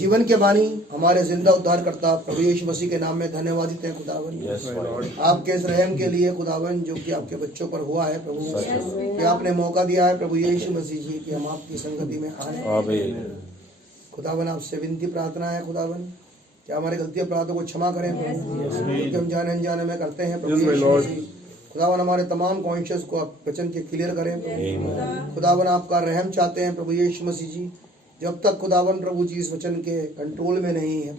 जीवन के बानी हमारे जिंदा उद्धार करता प्रभु यीशु मसीह के नाम में धन्यवादित है खुदावन। आपके इस रहम के लिए खुदावन जो कि आपके बच्चों पर हुआ है प्रभु, कि आपने मौका दिया है प्रभु यीशु मसीह जी कि हम आपकी संगति में आए। खुदावन आपसे विनती प्रार्थना है खुदावन कि हमारे गलती अपराधों को क्षमा करें प्रभु, हम जाने अनजाने में करते हैं प्रभु यीशु मसीह। खुदावन हमारे तमाम कॉन्शियस को आप वचन के क्लियर करें प्रभु। खुदावन आपका रहम चाहते हैं प्रभु यीशु मसीह जी। जब तक खुदावन प्रभु जी इस वचन के कंट्रोल में नहीं है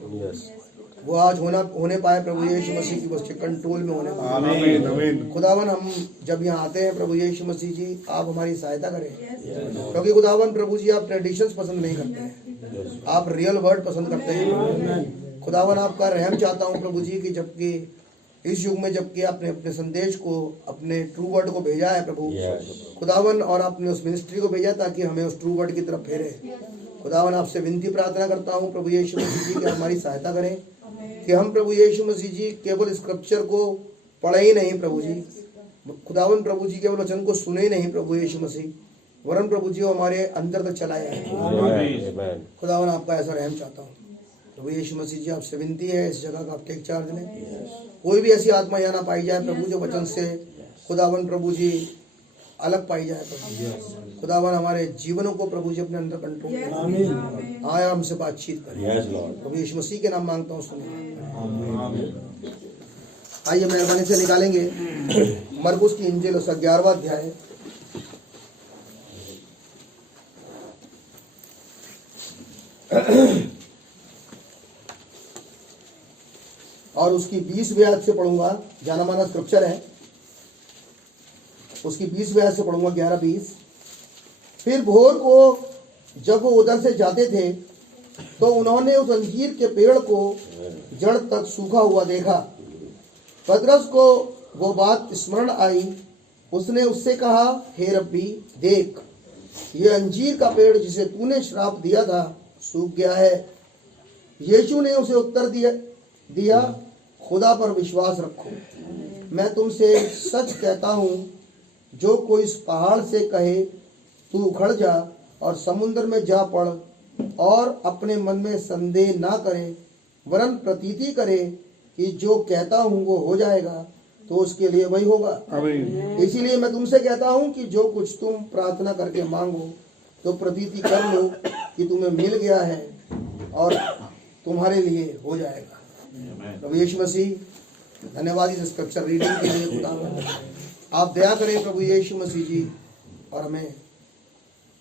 वो आज होने पाए प्रभु यीशु मसीह की बस के कंट्रोल में होने पाए। खुदावन हम जब यहाँ आते हैं प्रभु यीशु मसीह जी आप हमारी सहायता करें, क्योंकि खुदावन प्रभु जी आप ट्रेडिशंस पसंद नहीं करते हैं, आप रियल वर्ड पसंद करते हैं। खुदावन आपका रहम चाहता हूँ प्रभु जी कि जबकि इस युग में जबकि आपने अपने संदेश को अपने ट्रू वर्ड को भेजा है प्रभु खुदावन, और आपने उस मिनिस्ट्री को भेजा ताकि हमें उस ट्रू वर्ड की तरफ फेरे। खुदावन आपसे विनती प्रार्थना करता हूँ प्रभु यीशु मसीह जी कि हमारी सहायता करें कि हम प्रभु यीशु मसीह जी केवल स्क्रिप्चर को पढ़े ही नहीं प्रभु जी, खुदावन प्रभु जी केवल वचन को सुने ही नहीं प्रभु यीशु मसीह, वरन प्रभु जी वो हमारे अंदर तक चलाए हैं। खुदावन आपका ऐसा रहम चाहता हूँ प्रभु यीशु मसीह जी। आपसे विनती है इस जगह का आप टेक चार्ज लें, कोई भी ऐसी आत्मा यहाँ ना पाई जाए प्रभु जो वचन से खुदावन प्रभु जी अलग पाई जाए प्रभु। खुदावन हमारे जीवनों को प्रभु जी अपने अंदर कंट्रोल करें, आया हमसे बातचीत करें प्रभु यीशु मसीह के नाम मांगता हूँ सुनिए। आइए मेहरबानी से निकालेंगे मरकुस की इंजील उसका 11वां अध्याय और उसकी 20वीं आयत से पढ़ूंगा। जाना माना स्क्रिप्चर है, उसकी 20वीं आयत से पढ़ूंगा 11-20। फिर भोर को जब वो उधर से जाते थे तो उन्होंने उस अंजीर के पेड़ को जड़ तक सूखा हुआ देखा। पतरस को वो बात स्मरण आई, उसने उससे कहा, हे रब्बी देख, ये अंजीर का पेड़ जिसे तूने श्राप दिया था सूख गया है। यीशु ने उसे उत्तर दिया, खुदा पर विश्वास रखो, मैं तुमसे सच कहता हूँ जो कोई इस पहाड़ से कहे तू उखड़ जा और समुद्र में जा पड़ और अपने मन में संदेह ना करे वरन प्रतीति करे कि जो कहता हूँ वो हो जाएगा, तो उसके लिए वही होगा। इसीलिए मैं तुमसे कहता हूँ कि जो कुछ तुम प्रार्थना करके मांगो तो प्रतीति कर लो कि तुम्हें मिल गया है और तुम्हारे लिए हो जाएगा। प्रभु यीशु मसीह धन्यवाद इस स्क्रिप्चर रीडिंग के लिए। खुदा आप दया करें प्रभु यीशु मसीह जी और हमें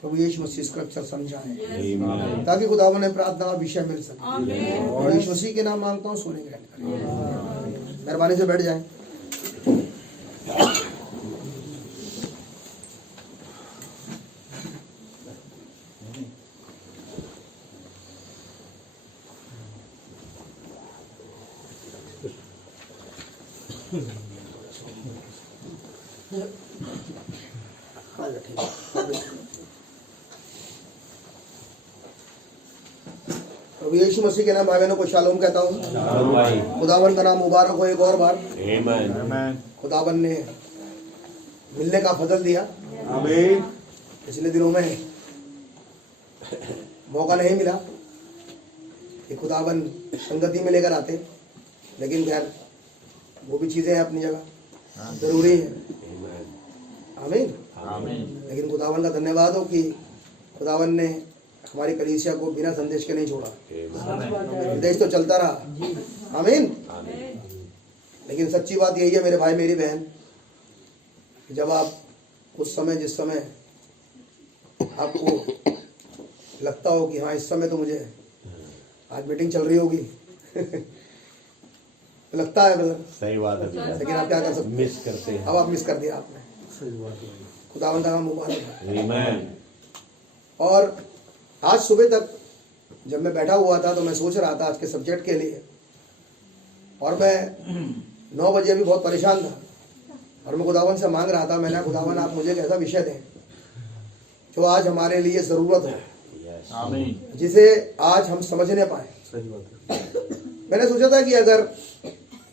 प्रभु यीशु मसीह स्क्रिप्चर समझाएं ताकि खुदावन ने प्रार्थना विषय मिल सके। और यीशु मसीह के नाम मांगता हूँ, सोने ग्रहण करें। मेहरबानी से बैठ जाएं। प्रभु यीशु मसीह के नाम भाई बहनों को शालोम कहता हूँ। खुदावन का नाम मुबारक हो एक और बार। खुदावन ने मिलने का फजल दिया। पिछले दिनों में मौका नहीं मिला कि खुदावन संगति में लेकर आते, लेकिन खैर वो भी चीजें हैं अपनी जगह, जरूरी है। आमीन। लेकिन खुदावन का धन्यवाद हो कि खुदावन ने हमारी कलीसिया को बिना संदेश के नहीं छोड़ा। संदेश तो चलता रहा। आमीन। लेकिन सच्ची बात यही है मेरे भाई मेरी बहन, जब आप उस समय जिस समय आपको लगता हो कि हाँ इस समय तो मुझे आज मीटिंग चल रही होगी तो लगता है ब्रदर, सही बात है, लेकिन आप क्या कर सकते, मिस करते हैं। अब आप मिस कर दिया आपने। खुदावंद का नाम मुबारक है। और आज सुबह तक जब मैं बैठा हुआ था तो मैं सोच रहा था आज के सब्जेक्ट के लिए, और मैं 9 बजे भी बहुत परेशान था और मैं खुदावन से मांग रहा था, मैंने खुदावन आप मुझे एक ऐसा विषय दें जो आज हमारे लिए ज़रूरत हो, जिसे आज हम समझने पाए। मैंने सोचा था कि अगर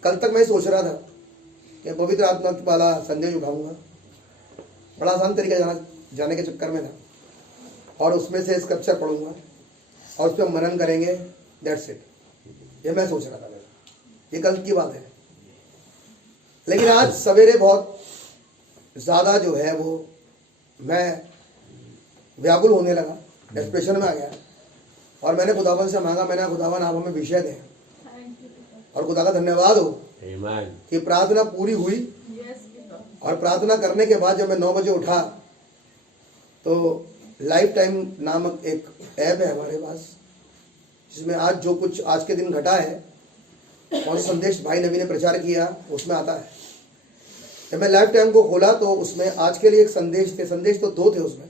कल तक मैं सोच रहा था कि पवित्र आत्मा वाला संदेश उठाऊंगा, बड़ा आसान तरीका जाने के चक्कर में था, और उसमें से स्क्रिप्चर पढ़ूंगा और उस पर मनन करेंगे, दैट्स इट। ये मैं सोच रहा था, ये कल की बात है। लेकिन आज सवेरे बहुत ज़्यादा जो है वो मैं व्याकुल होने लगा, डिप्रेशन में आ गया। और मैंने खुदावन से मांगा, मैंने खुदावन आप हमें विषय दें। और खुदा का धन्यवाद हो कि प्रार्थना पूरी हुई। और प्रार्थना करने के बाद जब मैं 9 बजे उठा तो लाइफ टाइम नामक एक ऐप है हमारे पास, जिसमें आज जो कुछ आज के दिन घटा है, कौन सा संदेश भाई नबी ने प्रचार किया, उसमें आता है। जब मैं लाइफ टाइम को खोला तो उसमें आज के लिए एक संदेश थे, संदेश तो 2 थे उसमें,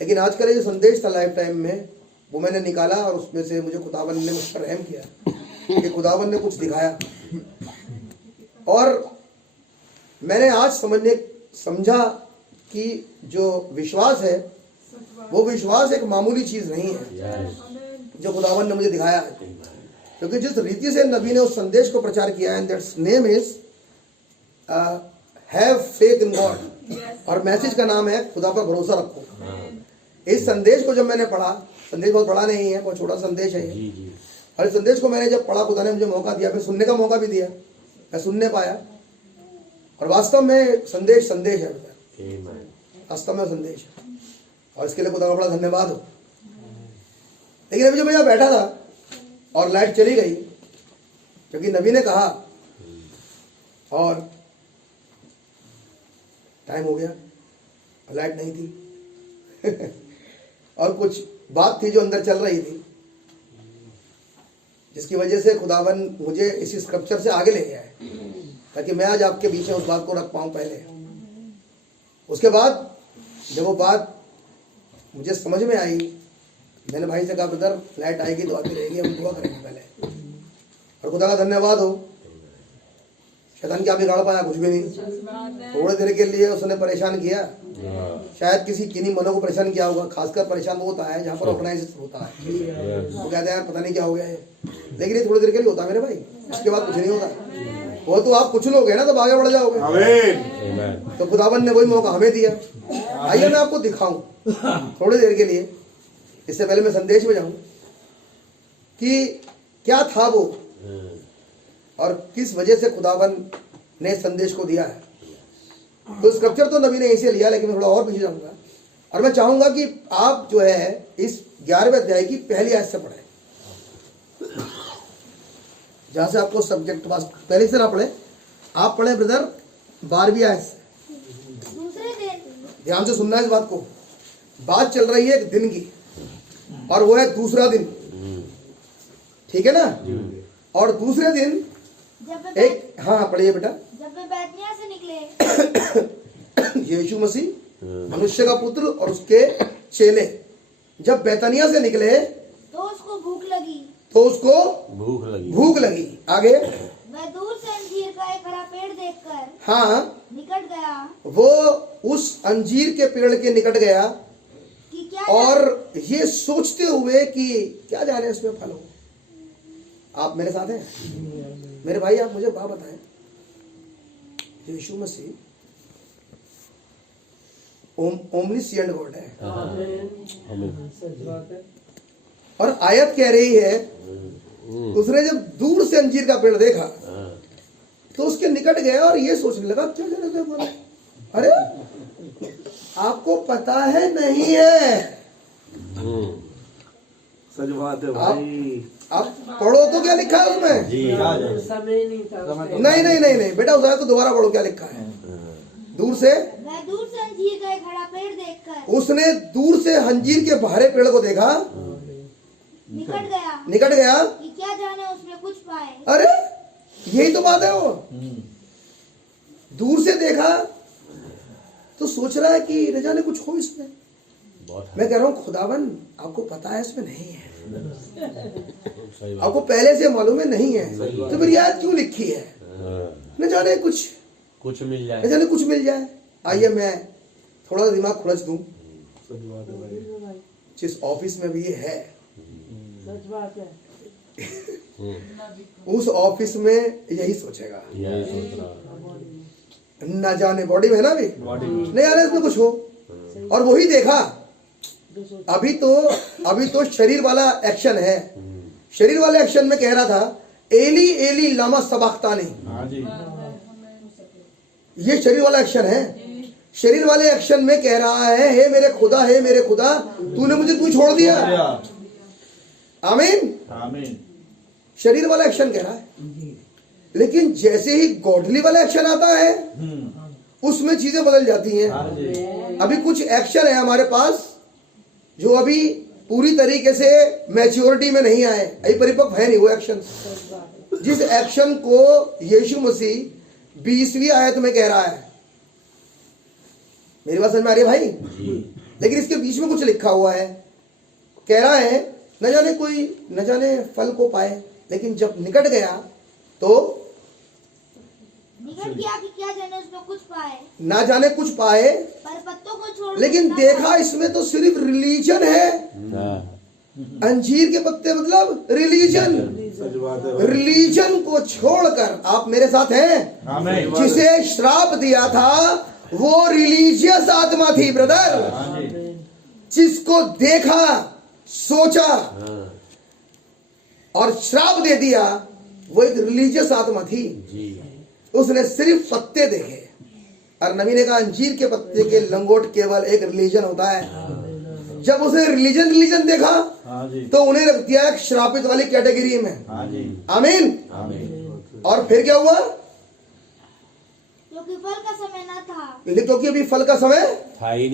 लेकिन आज का जो संदेश था लाइफ टाइम में वो मैंने निकाला। और उसमें से मुझे खुदावन ने मुझ पर रहम किया कि खुदावन ने कुछ दिखाया। और मैंने आज समझा कि जो विश्वास है वो विश्वास एक मामूली चीज़ नहीं है जो खुदावन ने मुझे दिखाया है। क्योंकि जिस रीति से नबी ने उस संदेश को प्रचार किया है, that's name is have faith in God, और मैसेज का नाम है खुदा पर भरोसा रखो। इस संदेश को जब मैंने पढ़ा, संदेश बहुत बड़ा नहीं है, बहुत छोटा संदेश है ये। और इस संदेश को मैंने जब पढ़ा, खुदा ने मुझे मौका दिया, फिर सुनने का मौका भी दिया, मैं सुनने पाया। और वास्तव में संदेश है, वास्तव में संदेश है, और इसके लिए खुदा का बड़ा धन्यवाद हो। लेकिन अभी जब मैं यहाँ बैठा था और लाइट चली गई, क्योंकि नबी ने कहा और टाइम हो गया, लाइट नहीं थी और कुछ बात थी जो अंदर चल रही थी, जिसकी वजह से खुदावन मुझे इसी स्क्रिप्चर से आगे ले गया है, ताकि मैं आज आपके बीच में उस बात को रख पाऊँ पहले। उसके बाद जब वो बात मुझे समझ में आई, मैंने भाई से कहा, ब्रदर लाइट आएगी तो आती रहेगी, हम दुआ करेंगे पहले। और खुदा का धन्यवाद हो, शैतान क्या बिगाड़ पाया, कुछ भी नहीं। थोड़े देर के लिए उसने परेशान किया, शायद किसी किन्हीं मनों को परेशान किया होगा। खासकर परेशान वो होता है जहाँ पर ऑर्गेनाइज होता है, वो कहते हैं यार पता नहीं क्या हो गया है, लेकिन ये थोड़ी देर के लिए होता है मेरे भाई, इसके बाद कुछ नहीं होता। वो तो आप कुछ लोग हैं ना, तब आगे बढ़ जाओगे। तो खुदावन ने वही मौका हमें दिया। आइए मैं आपको दिखाऊं थोड़ी देर के लिए, इससे पहले मैं संदेश में जाऊं कि क्या था वो और किस वजह से खुदावन ने संदेश को दिया है। तो स्क्रिप्चर तो नबी ने ऐसे लिया, लेकिन मैं थोड़ा और पीछे जाऊंगा और मैं चाहूंगा कि आप जो है इस 11वें अध्याय की पहली आयत से पढ़ें, जहां से आपको सब्जेक्ट पास पहले से ना पढ़े, आप पढ़े ब्रदर 12वीं आयत से। ध्यान से सुनना इस बात को। बात चल रही है एक दिन की, और वो है दूसरा दिन, ठीक है ना। और दूसरे दिन एक, हाँ पढ़िए बेटा। जब वे बैतनिय्याह से निकले, यीशु मसीह मनुष्य का पुत्र और उसके चेले जब बैतनिय्याह से निकले तो उसको भूख लगी। भूख लगी। आगे, वह दूर से अंजीर का एक हरा पेड़ देखकर हाँ निकट गया। वो उस अंजीर के पेड़ के निकट गया कि क्या और ये सोचते हुए कि क्या जाने इसमें फल हो। आप मेरे साथ हैं मेरे भाई, आप मुझे बात बताएं, यीशु मसीह ओमनिसिएंट गॉड है, और आयत कह रही है उसने जब दूर से अंजीर का पेड़ देखा तो उसके निकट गया और ये सोचने लगा क्या जाने, अरे आपको पता है नहीं है, सच बात है भाई। आप पढ़ो तो क्या लिखा है उसमें। नहीं बेटा, उस आयत को दोबारा पढ़ो, क्या लिखा है। दूर से अंजीर का एक हरा पेड़ देखकर उसने दूर से अंजीर के हरे पेड़ को देखा, निकट गया कि क्या जाने उसमें कुछ पाए। अरे यही तो बात है, वो दूर से देखा तो सोच रहा है कि न जाने कुछ हो इसमें। मैं कह रहा हूँ खुदावन आपको पता है इसमें नहीं है, आपको पहले से मालूम है नहीं है, तो फिर यार क्यों लिखी है, न जाने कुछ मिल जाए, न जाने कुछ मिल जाए। आइए मैं थोड़ा दिमाग खुलच दूं, जिस ऑफिस में भी ये है उस ऑफिस में यही सोचेगा, न जाने बॉडी में है ना भी नहीं यार इसमें कुछ हो। और वही देखा अभी तो शरीर वाला एक्शन है। शरीर वाले एक्शन में कह रहा था एली एली लामा सबक्तानी। हाँ जी। ये शरीर वाला एक्शन है। शरीर वाले एक्शन में कह रहा है हे मेरे खुदा तूने मुझे क्यों छोड़ दिया। आमीन आमीन। शरीर वाला एक्शन कह रहा है। लेकिन जैसे ही गॉडली वाला एक्शन आता है उसमें चीजें बदल जाती हैं। हाँ जी। अभी कुछ एक्शन है हमारे पास जो अभी पूरी तरीके से मैच्योरिटी में नहीं आए, अभी परिपक्व है नहीं वो एक्शन। जिस एक्शन को यीशु मसीह 20वीं आयत में कह रहा है, मेरी बात समझ में आ रही है भाई? लेकिन इसके बीच में कुछ लिखा हुआ है। कह रहा है न जाने फल को पाए, लेकिन जब निकट गया तो निकट गया कि क्या जाने उसमें कुछ पाए, ना जाने कुछ पाए, पर पत्तों को छोड़ लेकिन देखा इसमें तो सिर्फ रिलीजन है। अंजीर के पत्ते मतलब रिलीजन। सच बात है भाई। रिलीजन को छोड़कर आप मेरे साथ हैं। आमीन। जिसे श्राप दिया था वो रिलीजियस आत्मा थी ब्रदर। हाँ जी। जिसको देखा सोचा और श्राप दे दिया वो एक रिलीजियस आत्मा थी। उसने सिर्फ पत्ते देखे। और नबी ने कहा अंजीर के पत्ते के लंगोट केवल एक रिलीजन होता है। जब उसने रिलीजन देखा हाँ जी। तो उन्हें रख दिया एक श्रापित वाली कैटेगरी में। हाँ जी। आमीन। आमीन। और फिर क्या हुआ? क्योंकि फल का समय न था। क्योंकि अभी फल का समय था ही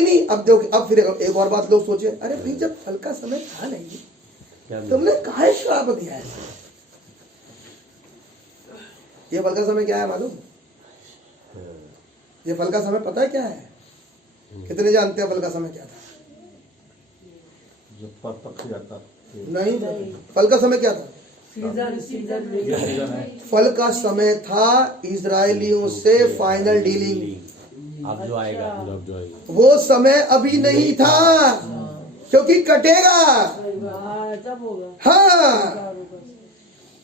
नहीं। अब देखो, अब फिर एक और बात लोग सोचे, अरे भाई जब फल का समय था नहीं तुमने काहे श्राप दिया है? ये फल का समय क्या है मालूम? ये फल का समय पता है क्या है? कितने जानते हैं फल का समय क्या था? जो पक जाता नहीं, फल का समय क्या था? फल का समय था इजरायलियों से फाइनल डीलिंग। अब जो आएगा वो समय अभी नहीं था क्योंकि कटेगा। हाँ,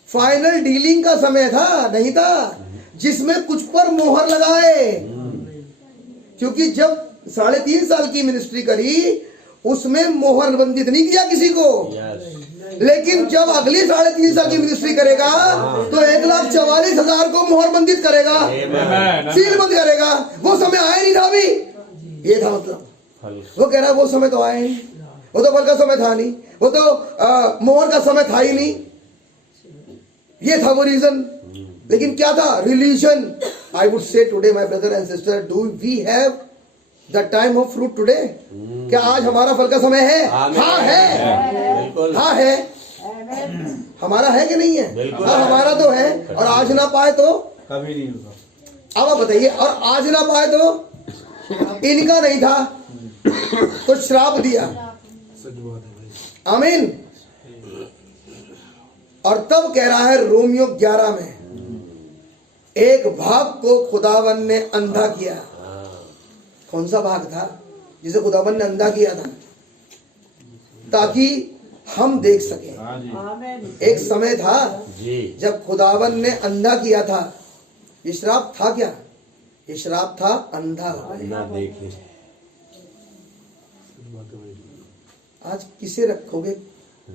फाइनल डीलिंग का समय था, नहीं था जिसमें कुछ पर मोहर लगाए। क्योंकि जब 3.5 साल की मिनिस्ट्री करी उसमें मोहर बंदित नहीं किया किसी को। लेकिन जब अगली 3.5 साल की मिनिस्ट्री करेगा तो 1,44,000 को मोहर बंदित करेगा, सील बंद करेगा। वो समय आया नहीं था अभी, ये था मतलब। वो कह रहा है वो समय तो आया नहीं, वो तो फल का समय था नहीं, वो तो मोहर का समय था ही नहीं। ये था वो रीजन। लेकिन क्या था? Religion. I would say today my brother and sister, do we have the time of fruit today? क्या आज हमारा फल का समय है? हाँ है, हाँ है। हमारा है कि नहीं है? हाँ हमारा तो है। और आज ना पाए तो कभी नहीं होगा। अब आप बताइए, और आज ना पाए तो इनका नहीं था तो श्राप दिया। सच बात है भाई। आमीन। और तब कह रहा है रोमियो 11 में, एक भाग को खुदावन ने अंधा किया। कौन सा भाग था जिसे खुदावन ने अंधा किया था? ताकि हम देख सके। हाँ जी। एक समय था जब खुदावन ने अंधा किया था। ये श्राप था क्या? ये श्राप था अंधा हो गए। ना देखे। आज किसे रखोगे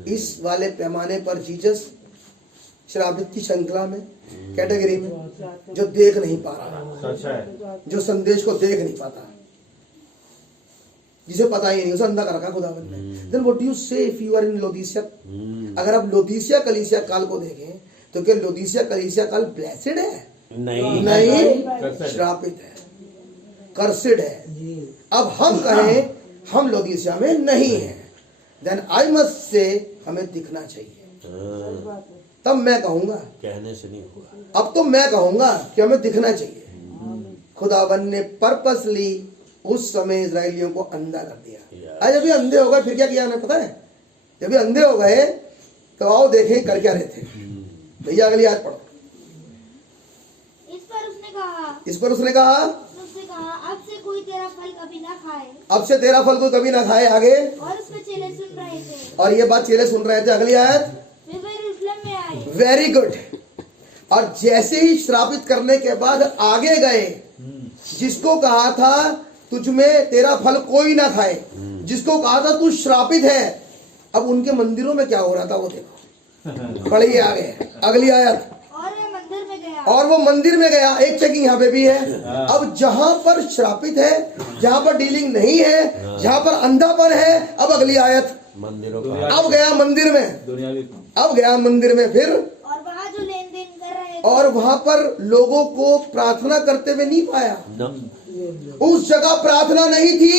इस वाले पैमाने पर? जीसस श्रापित की श्रृंखला में, कैटेगरी में, जो देख नहीं पा रहा, सच है। जो संदेश को देख नहीं पाता, जिसे पता ही नहीं, उसे अंधा कर रखा खुदावन ने। देन व्हाट डू यू से if you are in Laodicea? अगर आप लोदीसिया कलीसिया काल को देखें तो क्या लोदीसिया कलीसिया काल ब्लेसेड है? नहीं, श्रापित है, कर्सिड है। अब हम कहें हम लोदीसिया में नहीं है, देन आई मस्ट से हमें दिखना चाहिए। तब मैं कहूंगा, कहने से नहीं हुआ। अब तो मैं कहूंगा कि हमें दिखना चाहिए। खुदावन ने पर्पसली उस समय इजरायलियों को अंधा कर दिया। आज अभी अंधे हो गए, फिर क्या किया उन्हें पता है? जब भी अंधे हो गए तो आओ देखें कर क्या रहे थे। भैया अगली आयत पढ़ो। इस पर उसने कहा अब से कोई तेरा फल कभी ना खाए। अब से तेरा फल कोई कभी ना खाए। आगे, और उसके चेले सुन रहे थे। और ये बात चेले सुन रहे थे। अगली आयत, वे यरूशलेम में आए। Very good. और जैसे ही श्रापित करने के बाद आगे गए, जिसको कहा था तुझ में तेरा फल कोई ना खाए, जिसको कहा था तू श्रापित है, अब उनके मंदिरों में क्या हो रहा था वो देखो। पढ़िए आगे अगली आयत। और वह मंदिर में गया। और वो मंदिर में गया, एक चेकिंग यहाँ पे भी है। अब जहां पर श्रापित है, जहां पर डीलिंग नहीं है, जहां पर अंधापन है, अब अगली आयत। मंदिरों का अब गया मंदिर में, दुनियावी अब गया मंदिर में, फिर और वहाँ जो लेन देन कर रहे थे, और वहां पर लोगों को प्रार्थना करते हुए नहीं पाया। उस जगह प्रार्थना नहीं थी,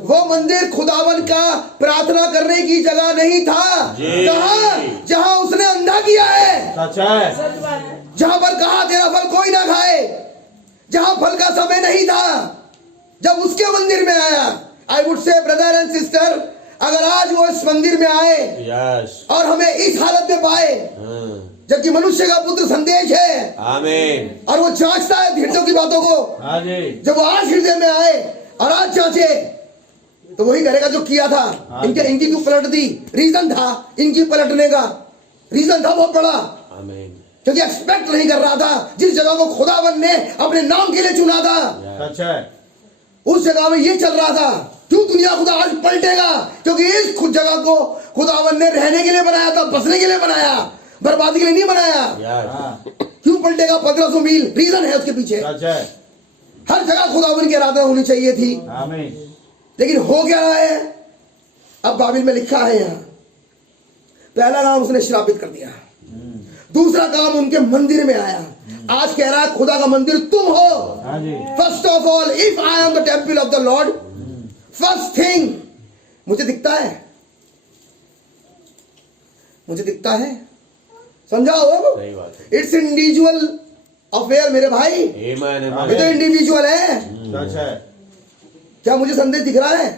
वो मंदिर खुदावन का प्रार्थना करने की जगह नहीं था। कहाँ? जहां उसने अंधा किया है, सच है। जहां पर कहा तेरा फल कोई ना खाए, जहां फल का समय नहीं था, जब उसके मंदिर में आया। आई वुड से ब्रदर एंड सिस्टर, अगर आज वो इस मंदिर में आए और हमें इस हालत में पाए, जबकि मनुष्य का पुत्र संदेश है, आमीन, और वो जांचता है हृदयों की बातों को, हाँ जी। जब वो आज हृदय में आए और आज जांचे, तो वही करेगा जो किया था। इनकी क्यों पलट दी? रीजन था इनकी पलटने का, रीजन था बहुत बड़ा, आमीन, क्योंकि एक्सपेक्ट नहीं कर रहा था। जिस जगह को खुदावन ने अपने नाम के लिए चुना था, सच है। उस जगह में ये चल रहा था। क्यों दुनिया खुदा आज पलटेगा? क्योंकि इस खुद जगह को खुदावन ने रहने के लिए बनाया था, बसने के लिए बनाया, बर्बादी के लिए नहीं बनाया। हाँ, क्यों पलटेगा? 1500 मील रीजन है उसके पीछे। सच है। हर जगह खुदावन की आराधना होनी चाहिए थी, आमीन। लेकिन हो क्या रहा है? अब बाबिल में लिखा है, यहाँ पहला काम उसने श्रापित कर दिया, दूसरा काम उनके मंदिर में आया। आज कह रहा है खुदा का मंदिर तुम हो। हाँ जी। First of all, if I am the temple of the lord, first thing मुझे दिखता है, मुझे दिखता है। समझाओ? सही बात है। इट्स इंडिविजुअल अफेयर मेरे भाई, आमीन, ये तो इंडिविजुअल है। सच है। क्या मुझे संदेश दिख रहा है?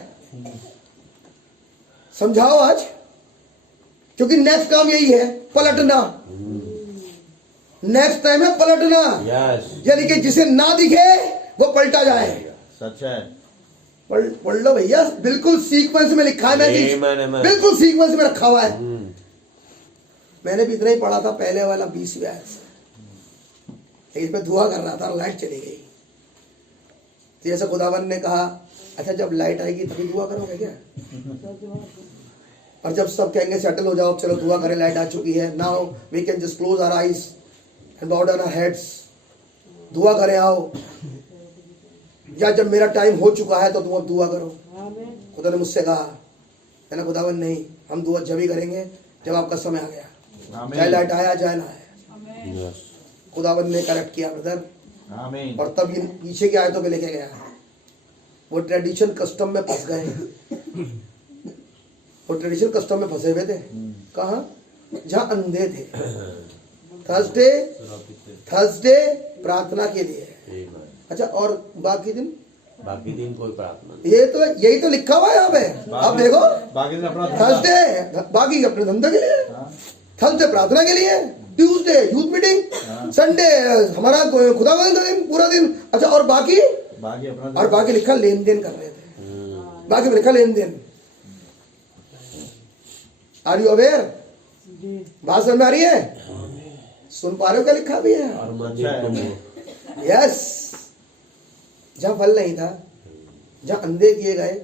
समझाओ आज, क्योंकि नेक्स्ट काम यही है, पलटना। नेक्स्ट टाइम है पलटना, यस, यानी कि जिसे ना दिखे वो पलटा जाए। सच है। पढ़ लो भैया, बिल्कुल सीक्वेंस में लिखा है मैसेज, आमीन। बिल्कुल सीक्वेंस में रखा हुआ है। मैंने भी इतना ही पढ़ा था, पहले वाला 20 आयत, इस पे धुआं कर रहा था, लाइट चली गई। तो जैसे खुदावन ने कहा, अच्छा जब लाइट आएगी तभी दुआ करोगे क्या? और जब सब कहेंगे सेटल हो जाओ, चलो दुआ करें, लाइट आ चुकी है, now we can just close our eyes and bow down our heads, दुआ करें आओ, या जब मेरा टाइम हो चुका है तो तुम अब दुआ करो। खुदा ने मुझसे कहा, मैंने खुदावन नहीं, हम दुआ जब ही करेंगे जब आपका समय आ गया, चाहे लाइट आया चाहे ना आया। खुदावन ने करेक्ट किया ब्रदर, आमीन। और तब ये पीछे की आयतों पे लेके गया। वो ट्रेडिशन कस्टम में फंस गए, वो ट्रेडिशन कस्टम में फंसे हुए थे। कहाँ? जहाँ अंधे थे। थर्सडे प्रार्थना के लिए। अच्छा, और बाकी दिन? बाकी दिन कोई प्रार्थना नहीं। ये तो यही तो लिखा हुआ है यहाँ पे, अब देखो। बाकी दिन अपना थर्सडे बाकी अपने धंधे के लिए, थर्सडे प्रार्थना के लिए, ट्यूसडे यूथ मीटिंग, संडे हमारा खुदावंद का दिन, पूरा दिन। अच्छा, और बाकी अपना, और बाकी लिखा लेन देन कर रहे थे, बाकी में लिखा लेन देन। Are you aware? बात समझ में आ रही है? सुन पा रहे हो क्या लिखा भी है? और मंदिर तुम यस, जहां फल नहीं था, जहां अंधे किए गए,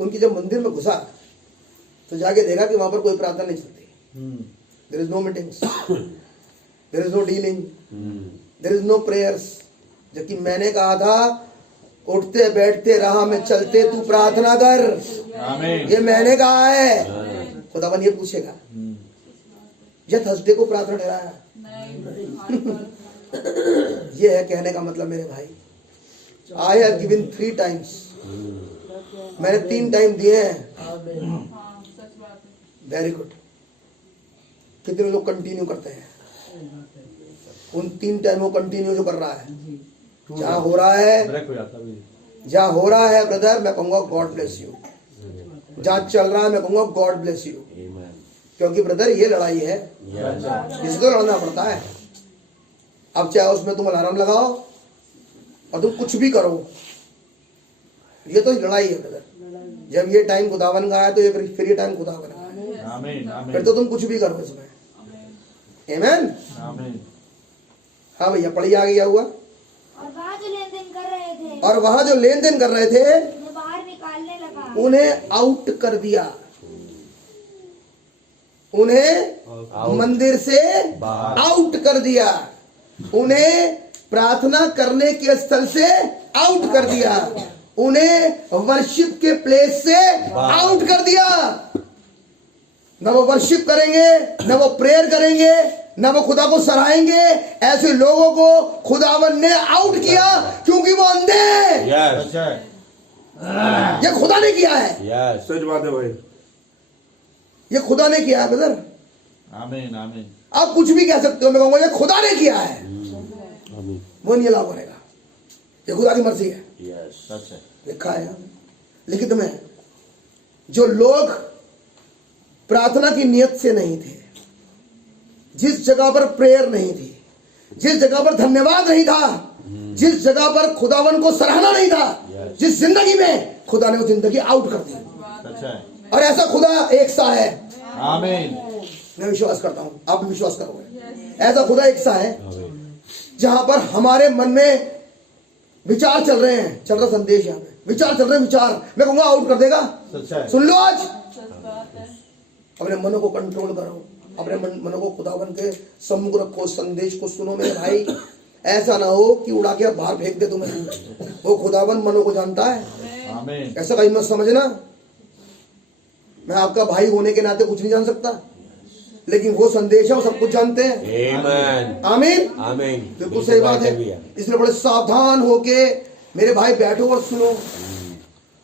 उनकी जब मंदिर में घुसा तो जाके देखा कि वहां पर कोई प्रार्थना नहीं चलती। There is no meetings, there is no dealing, there is no prayers. जबकि मैंने कहा था, उठते बैठते राह में चलते तू प्रार्थना कर। आमीन। ये मैंने कहा है। खुदावन ये पूछेगा, ये थर्सडे को प्रार्थना ठहराया? ये है कहने का मतलब मेरे भाई, आई हैव गिवन 3 टाइम्स, मैंने 3 टाइम दिए हैं। Very good. कितने लोग कंटिन्यू करते हैं? उन 3 टाइमों कंटिन्यू जो कर रहा है, जहां हो रहा है, ब्रेक हो जाता है। जहां हो रहा है ब्रदर, मैं कहूंगा गॉड ब्लेस यू। जहां चल रहा है मैं कहूंगा गॉड ब्लेस यू, क्योंकि ब्रदर ये लड़ाई है, इसको लड़ना पड़ता है। अब चाहे उसमें तुम अलार्म लगाओ और तुम कुछ भी करो, ये तो लड़ाई है ब्रदर। जब ये टाइम खुदावन का है तो ये फिर ये टाइम खुदावन का है। आमीन, आमीन। फिर तो तुम कुछ भी करो इसमें। आमीन। आमीन। हाँ भैया, पढ़िए आगे क्या हुआ? और वहाँ जो लेन देन कर रहे थे, और वहां जो लेन देन कर रहे थे, उन्हें बाहर निकालने लगा। उन्हें आउट कर दिया, उन्हें मंदिर से आउट कर दिया, उन्हें प्रार्थना करने के स्थल से आउट कर दिया, उन्हें वर्शिप के प्लेस से आउट कर दिया। न वो वर्शिप करेंगे, न वो प्रेयर करेंगे, न वो खुदा को सराहेंगे। ऐसे लोगों को खुदावन ने आउट किया क्योंकि वो अंधे हैं। यस अच्छा है। ये खुदा ने किया है, यस सच बात है भाई। ये खुदा ने किया है ब्रदर। आमीन आमीन। आप कुछ भी कह सकते हो, मैं कहूंगा ये खुदा ने किया है, आमीन वो नहीं लागू करेगा, ये खुदा की मर्जी है। यस सच है। लिखा है यहाँ लिखित में, जो लोग प्रार्थना की नियत से नहीं थे, जिस जगह पर प्रेयर नहीं थी, जिस जगह पर धन्यवाद नहीं था, जिस जगह पर खुदावन को सराहना नहीं था, जिस जिंदगी में खुदा ने वो जिंदगी आउट कर दी। सच है। और ऐसा खुदा एक सा है, आमीन। मैं विश्वास करता हूं, आप भी विश्वास करोगे। ऐसा खुदा एक सा है जहां पर हमारे मन में विचार चल रहे हैं, चल रहा संदेश यहाँ पे विचार चल रहे हैं, विचार मैं कहूंगा आउट कर देगा। सच है। सुन लो, आज अपने मनो को कंट्रोल करो, अपने मनो को खुदावन के सम्मुख रखो, संदेश को सुनो मेरे भाई। ऐसा ना हो कि उड़ा के बाहर फेंक दे तुम्हें, वो खुदावन मनो को जानता है। आमीन। ऐसा कहीं मत समझना, मैं आपका भाई होने के नाते कुछ नहीं जान सकता, लेकिन वो संदेश है, वो सब कुछ जानते हैं। आमीन आमीन आमीन। बिल्कुल सही बात है। इसलिए बड़े सावधान होके मेरे भाई बैठो और सुनो,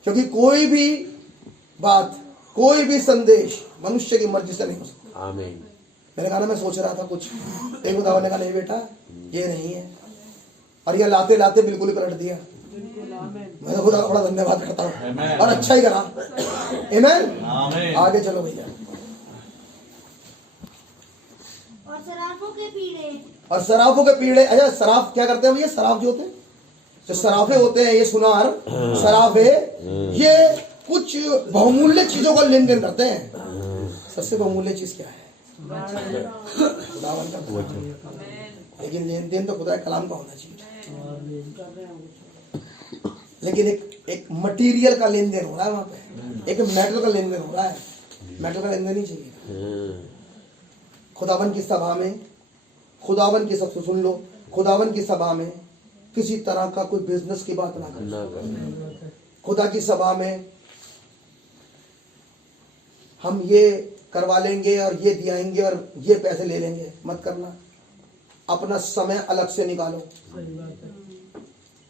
क्योंकि कोई भी बात, कोई भी संदेश मनुष्य की मर्जी से नहीं हो सकता। आमीन। मैंने कहा ना, मैं सोच रहा था कुछ, एक उदाहरण ने कहा नहीं बेटा ये नहीं है, और ये लाते लाते बिल्कुल ही पलट दिया। मैं तो खुदा का बड़ा धन्यवाद करता हूँ, और अच्छा ही करा। आमीन। आमीन। आगे चलो भैया। और सराफों के पीड़े, और सराफों के पीड़े, अच्छा सराफ क्या करते हैं भैया? सराफ जो होते हैं, जो सराफे होते हैं, ये सुनार सराफे, ये कुछ बहुमूल्य चीजों का लेन देन करते हैं। सबसे बहुमूल्य चीज क्या है? खुदावन का। लेकिन लेन देन तो खुदा के कलाम का होना चाहिए, लेकिन एक मटेरियल का लेन देन हो रहा है वहां पे, एक मेटल का लेन देन हो रहा है। मेटल का लेन देन नहीं चाहिए। खुदावन की सभा में, खुदावन की सबसे सुन लो, खुदावन की सभा में किसी तरह का कोई बिजनेस की बात ना करें। खुदा की सभा में हम ये करवा लेंगे और ये दियाएंगे और ये पैसे ले लेंगे, मत करना। अपना समय अलग से निकालो।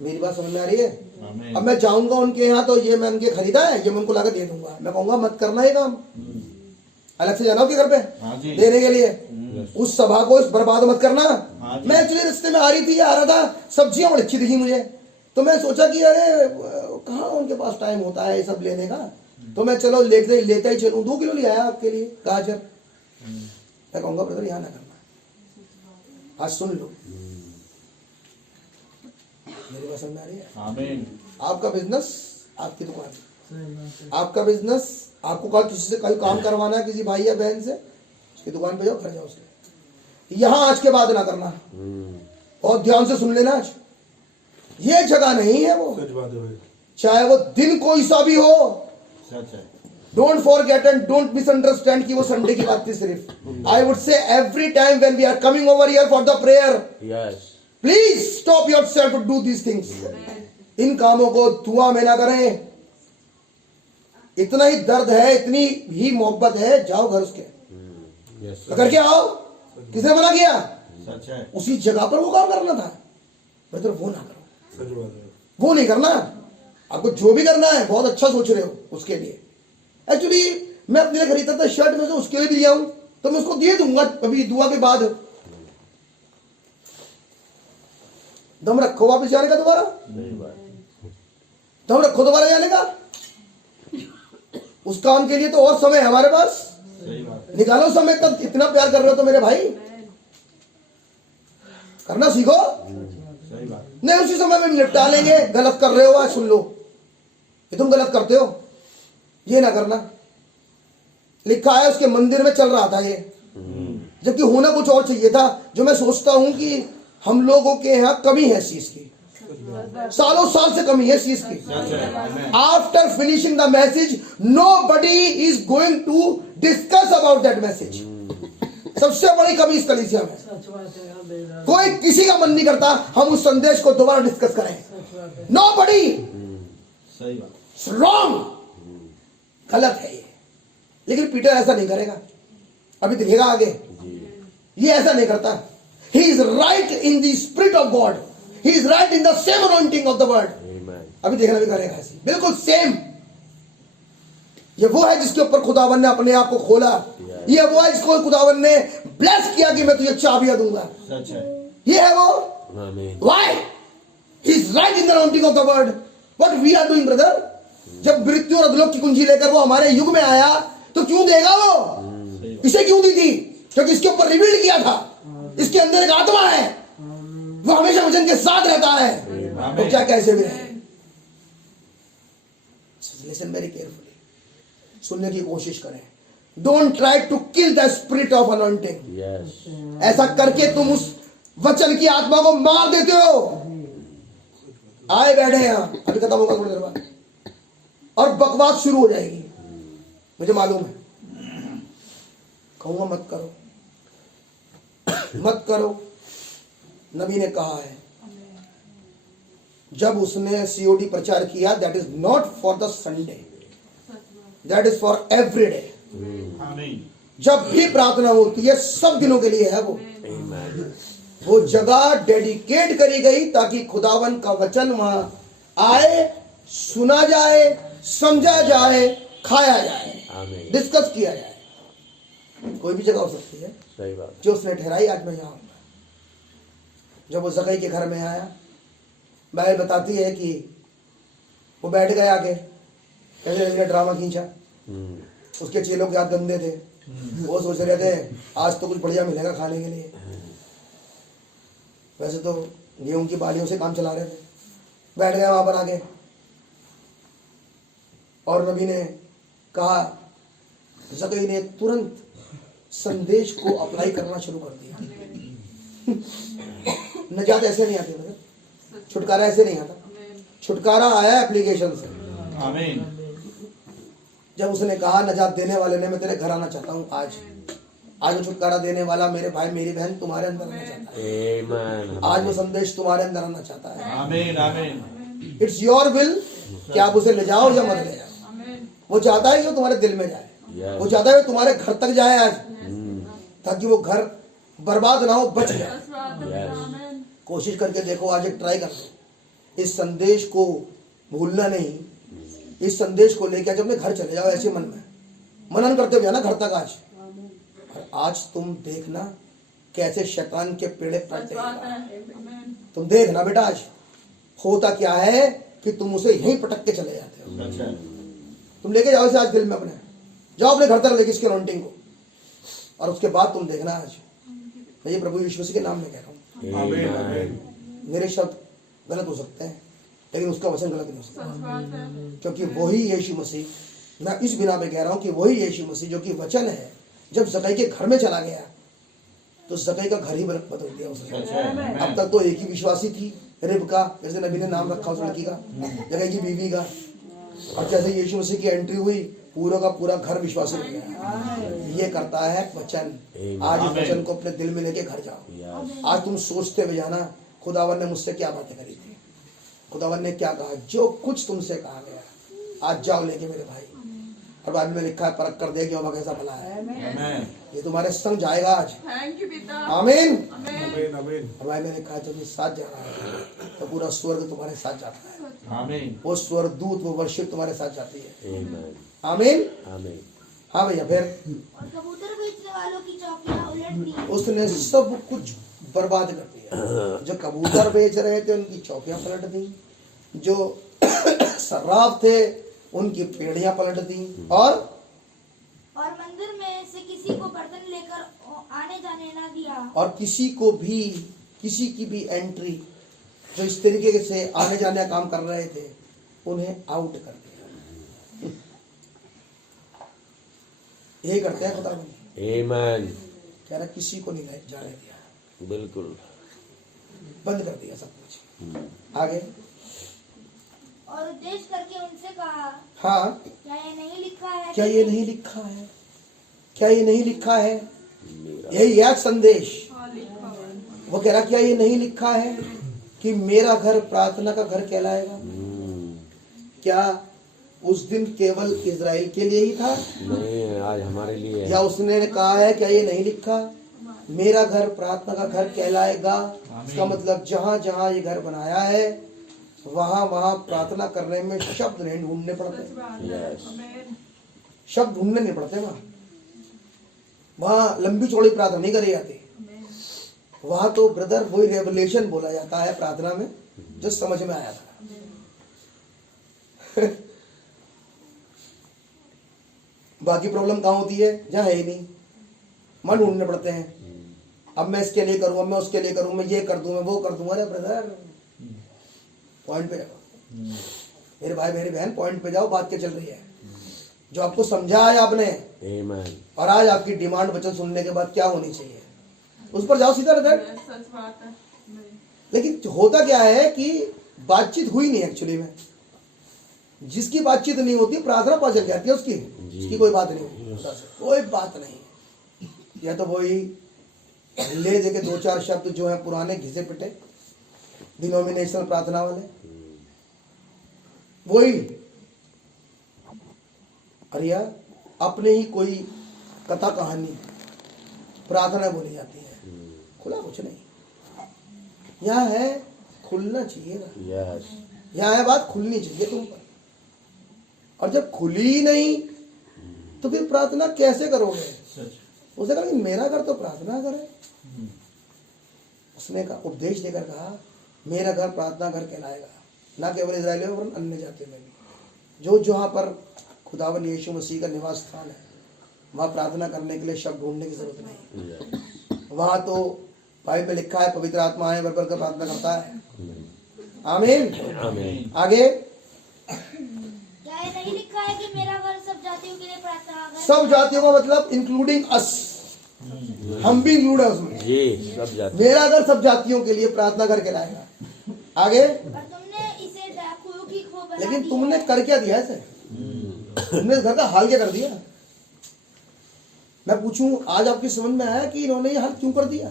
मेरी बात समझ में आ रही है? आमीन। अब मैं जाऊंगा उनके यहाँ तो ये मैं उनके खरीदा है, ये मैं उनको लाकर दे दूंगा, मैं कहूंगा मत करना ये काम, अलग से जाना उनके घर पे हाँ जी। देने के लिए। उस सभा को बर्बाद मत करना। हाँ जी। मैं एक्चुअली रास्ते में आ रही थी, आ रहा था, सब्जियां बड़ी अच्छी दिखी मुझे, तो मैं सोचा कि अरे कहाँ उनके पास टाइम होता है ये सब लेने का, तो मैं चलो लेता ही चलूं। 2 किलो ले आया आपके लिए गाजर। मैं कहूंगा ब्रदर यहाँ ना करना, आज सुन लो, मेरी बात समझ में आ रही है? आमीन। आपका बिजनेस, आपकी दुकान, आपका बिजनेस, आपको कहा किसी से कोई काम करवाना है, किसी भाई या बहन से, उसकी दुकान पे जाओ, घर जाओ उसके। यहाँ आज के बाद ना करना, और ध्यान से सुन लेना, आज ये जगह नहीं है वो, सच बात है भाई। चाहे वो दिन कोई सा भी हो। सच है। Don't forget and don't misunderstand कि वो संडे की बात थी सिर्फ। I would say every time when we are coming over here for the prayer, yes please stop yourself to do these things. इन कामों को दुआ में ना करें। इतना ही दर्द है, इतनी ही मोहब्बत है, जाओ घर उसके, यस करके आओ। किसने मना किया? सच है। उसी जगह पर वो काम करना था, बेहतर वो ना करो, सच बात है। वो नहीं करना। आपको जो भी करना है बहुत अच्छा सोच रहे हो उसके लिए। एक्चुअली मैं अपने लिए खरीदता था शर्ट, में तो उसके लिए भी लिया हूं, तो मैं उसको दे दूंगा अभी दुआ के बाद। दम रखो वापस जाने का, दोबारा दम रखो दोबारा जाने का। उस काम के लिए तो और समय है हमारे पास, सही बात है। निकालो समय। तब इतना प्यार कर रहे हो तो मेरे भाई करना सीखो। सही बात। नहीं उसी समय में निपटा लेंगे। गलत कर रहे हो आज, सुन लो, ये तुम गलत करते हो, ये ना करना। लिखा है उसके मंदिर में चल रहा था ये, जबकि होना कुछ और चाहिए था। जो मैं सोचता हूं कि हम लोगों के यहाँ कमी है इस चीज की। सालों साल से कमी है इस चीज की। सच है। Amen. After finishing the message nobody is going to discuss about that message. सबसे बड़ी कमी इस कलीसिया में, कोई किसी का मन नहीं करता हम उस संदेश को दोबारा डिस्कस करें। नोबडी। सही बात। रॉन्ग, गलत है ये। लेकिन पीटर ऐसा नहीं करेगा, अभी दिखेगा आगे। ये ऐसा नहीं करता। ही is right in the spirit of God, he is right in the same anointing of the word. अभी देखना भी करेगा ऐसे, बिल्कुल सेम। ये वो है जिसके ऊपर खुदावन ने अपने आप को खोला। ये वो है जिसको खुदावन ने ब्लेस किया कि मैं तुझे चाबियां दूंगा। सच है। ये है वो। Why? He is right in the anointing of the word. What we are doing brother? जब मृत्यु और अधोलोक की कुंजी लेकर वो हमारे युग में आया तो क्यों देगा वो? इसे क्यों दी थी? क्योंकि इसके ऊपर रिवील किया था। इसके अंदर एक आत्मा है, वो हमेशा वचन के साथ रहता है। तो क्या कैसे भी रहे। लिसन वेरी केयरफुली, सुनने की कोशिश करें। Don't try to kill the spirit of anointing. ऐसा करके तुम उस वचन की आत्मा को मार देते हो। आए बैठे यहां, अभी खत्म होगा थोड़ी देर बाद और बकवास शुरू हो जाएगी, मुझे मालूम है। कहूंगा मत करो, मत करो। नबी ने कहा है, जब उसने सीओडी प्रचार किया, that is not for the Sunday, that is for every day. आमीन। जब भी प्रार्थना होती है सब दिनों के लिए है वो जगह डेडिकेट करी गई ताकि खुदावन का वचन वहां आए, सुना जाए, समझा जाए, खाया जाए, डिस्कस किया जाए। कोई भी जगह हो सकती है। सही बात। जो उसने ठहराई, आज मैं यहाँ हूँ। जब वो जकई के घर में आया, बाइबल बताती है कि वो बैठ गया आके, कैसे उसने ड्रामा खींचा। उसके चेलों के हाथ गंदे थे, वो सोच रहे थे आज तो कुछ बढ़िया मिलेगा खाने के लिए। वैसे तो गेहूं की बालियों से काम चला रहे थे। बैठ गया वहां पर आके और नबी ने कहा, जकई ने तुरंत संदेश को अप्लाई करना शुरू कर दिया। नजात ऐसे नहीं आती, मतलब छुटकारा ऐसे नहीं आता। छुटकारा आया एप्लीकेशन से। आमीन। जब उसने कहा नजात देने वाले ने, मैं तेरे घर आना चाहता हूँ आज वो छुटकारा देने वाला मेरे भाई मेरी बहन तुम्हारे अंदर आना चाहता है। आज वो संदेश तुम्हारे अंदर आना चाहता है। आमीन। आमीन। इट्स योर विल कि आप उसे ले जाओ या मत ले जाओ। वो चाहता है कि वो तुम्हारे दिल में जाए। वो चाहता है कि तुम्हारे घर तक जाए आज, ताकि वो घर बर्बाद ना हो, बच जाए। कोशिश करके देखो, आज एक ट्राई कर लो। इस संदेश को भूलना नहीं। इस संदेश को लेकर जब अपने घर चले जाओ, ऐसे मन में मनन करते हुए ना घर तक आज। और आज तुम देखना कैसे शैतान के पेड़े पड़ते हैं। तुम देखना बेटा, आज होता क्या है कि तुम उसे यहीं पटक के चले जाते हो। तुम लेके जाओ इसे आज दिल में अपने, जाओ अपने घर तक लेके इसके अनॉइंटिंग को, और उसके बाद तुम देखना। आज मैं ये प्रभु यीशु मसीह के नाम में कह रहा हूँ। मेरे शब्द गलत हो सकते हैं, लेकिन उसका वचन गलत नहीं हो सकता, क्योंकि वही यीशु मसीह, मैं इस बिना पे कह रहा हूँ कि वही यीशु मसीह जो कि वचन है, जब जकई के घर में चला गया तो जकई का घर ही बदल दिया उसने। अब तक तो एक ही विश्वासी थी, रिबका, जैसे नबी ने नाम रखा उस लड़की का, जकई की बीवी का। और जैसे यीशु मसीह की एंट्री हुई, पूरा का पूरा घर विश्वासी हो गया। ये करता है वचन। आज इस वचन को अपने दिल में लेके घर जाओ। आज तुम सोचते हुए जाना, खुदावन ने मुझसे क्या बातें करी थी, खुदावन ने क्या कहा। जो कुछ तुमसे कहा गया आज जाओ लेके मेरे भाई। और बाइबल में लिखा है, परख कर देख यहोवा कैसा भला है। ये तुम्हारे संग जाएगा आज। आमीन। और बाइबल में लिखा है, जब ये साथ जा रहा है तो पूरा स्वर्ग तुम्हारे साथ जाता है। आमीन। वो स्वर्गदूत, वो वर्षिप तुम्हारे साथ जाती है। आमीन। हाँ भैया, फिर और कबूतर बेचने वालों की चौकियां उलट दी। उसने सब कुछ बर्बाद कर दिया। जो कबूतर बेच रहे थे उनकी चौकियां पलट दी, जो शराब थे उनकी पेड़ियां पलट दी, और मंदिर में से किसी को बर्तन लेकर आने जाने ना दिया। और किसी की भी एंट्री जो इस तरीके से आने जाने का काम कर रहे थे, उन्हें आउट कर दिया। यही करते हैं खुदा। आमीन। कह रहा किसी को नहीं जाने दिया, बिल्कुल बंद कर दिया सब कुछ। आगे। और उद्देश्य करके उनसे कहा, हाँ, क्या ये नहीं लिखा है? क्या ये नहीं लिखा है? क्या ये नहीं लिखा है? यही है संदेश। वो कह रहा क्या ये नहीं लिखा है कि मेरा घर प्रार्थना का घर कहलाएगा? क्या उस दिन केवल इजराइल के लिए ही था? नहीं, आज हमारे लिए है। या उसने कहा है क्या ये नहीं लिखा मेरा घर प्रार्थना का घर कहलाएगा? इसका मतलब जहां जहां ये घर बनाया है वहां वहां प्रार्थना करने में शब्द नहीं ढूंढने पड़ते, शब्द ढूंढने नहीं पड़ते। वहां लंबी चौड़ी प्रार्थना नहीं करी जाती। वहां तो ब्रदर वही रेवलेशन बोला जाता है प्रार्थना में जो समझ में आया था। बाकी प्रॉब्लम कहाँ होती है? जहाँ है ही नहीं, मन ढूंढने पड़ते हैं। अब मैं इसके लिए करूँ, अब मैं उसके लिए करूँ, मैं ये कर दूँ, मैं वो कर दूँ। अरे ब्रदर पॉइंट पे जाओ, मेरे भाई मेरी बहन, पॉइंट पे जाओ। बात क्या चल रही है? जो आपको समझा है आपने, आमीन। और आज आपकी डिमांड वचन सुनने के बाद क्या होनी चाहिए, उस पर जाओ सीधा। ब्रदर लेकिन होता क्या है कि बातचीत हुई नहीं एक्चुअली में। जिसकी बातचीत नहीं होती प्रार्थना पा चल जाती है उसकी कोई बात नहीं, कोई बात नहीं। या तो वही ले दे के दो चार शब्द जो है पुराने घिसे पिटे डिनोमिनेशनल प्रार्थना वाले, वही। अरे यार अपने ही कोई कथा कहानी प्रार्थना बोली जाती है, खुला कुछ नहीं। यहाँ है खुलना चाहिए ना, यहाँ है बात खुलनी चाहिए तुम पर। और जब खुली नहीं तो फिर प्रार्थना कैसे करोगे? उसने कहा कि मेरा घर तो प्रार्थना घर है। उसने कहा, उपदेश देकर कहा मेरा घर प्रार्थना घर कहलाएगा, ना केवल इजराइल में वरन अन्य जातियों में भी। जो जहाँ पर खुदावन यीशु मसीह का निवास स्थान है वहाँ प्रार्थना करने के लिए शब्द ढूंढने की जरूरत नहीं। वहाँ तो बाइबल में लिखा है पवित्र आत्मा आए बर प्रार्थना करता है। आमीन आमीन। आगे। क्या ये नहीं लिखा है कि मेरा घर सब जातियों के लिए प्रार्थना घर? सब जातियों का मतलब इंक्लूडिंग अस, हम भी इंक्लूड है उसमें। जी, सब जाते। मेरा घर सब जातियों के लिए प्रार्थना घर कहलाएगा। आगे। पर तुमने इसे डाकुओं की खो बना लेकिन दिया तुमने है। कर क्या दिया इसे? तुमने इस घर का हाल क्या कर दिया? मैं पूछूं, आज आपकी समझ में आया कि इन्होंने ये हाल क्यों कर दिया?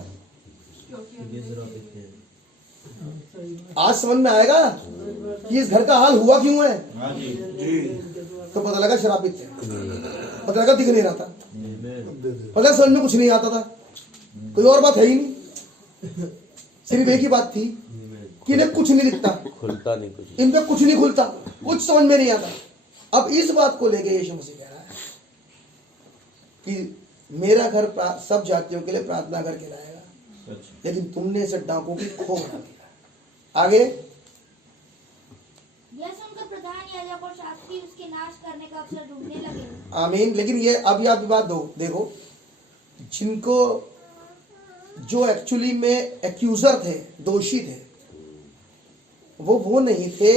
आज समझ में आएगा कि इस घर का हाल हुआ क्यों है। तो पता लगा शराबित थे, पता लगा दिख नहीं रहा था, पता समझ में कुछ नहीं आता था, कोई और बात है ही नहीं। सिर्फ एक ही बात थी कि इन्हें कुछ नहीं दिखता, खुलता नहीं कुछ, इन पे कुछ नहीं खुलता, कुछ समझ में नहीं आता। अब इस बात को लेके यीशु मसीह कह रहा है कि मेरा घर सब जातियों के लिए प्रार्थना घर कहलाएगा, लेकिन तुमने इसे डाकों की खो बना दिया। आगे। यह सुनकर प्रधान याजक और शास्त्री उसके नाश करने का अवसर ढूंढने लगे। आमीन। लेकिन ये अब आप बात देखो, जिनको जो एक्चुअली में एक्यूजर थे, दोषी थे, वो नहीं थे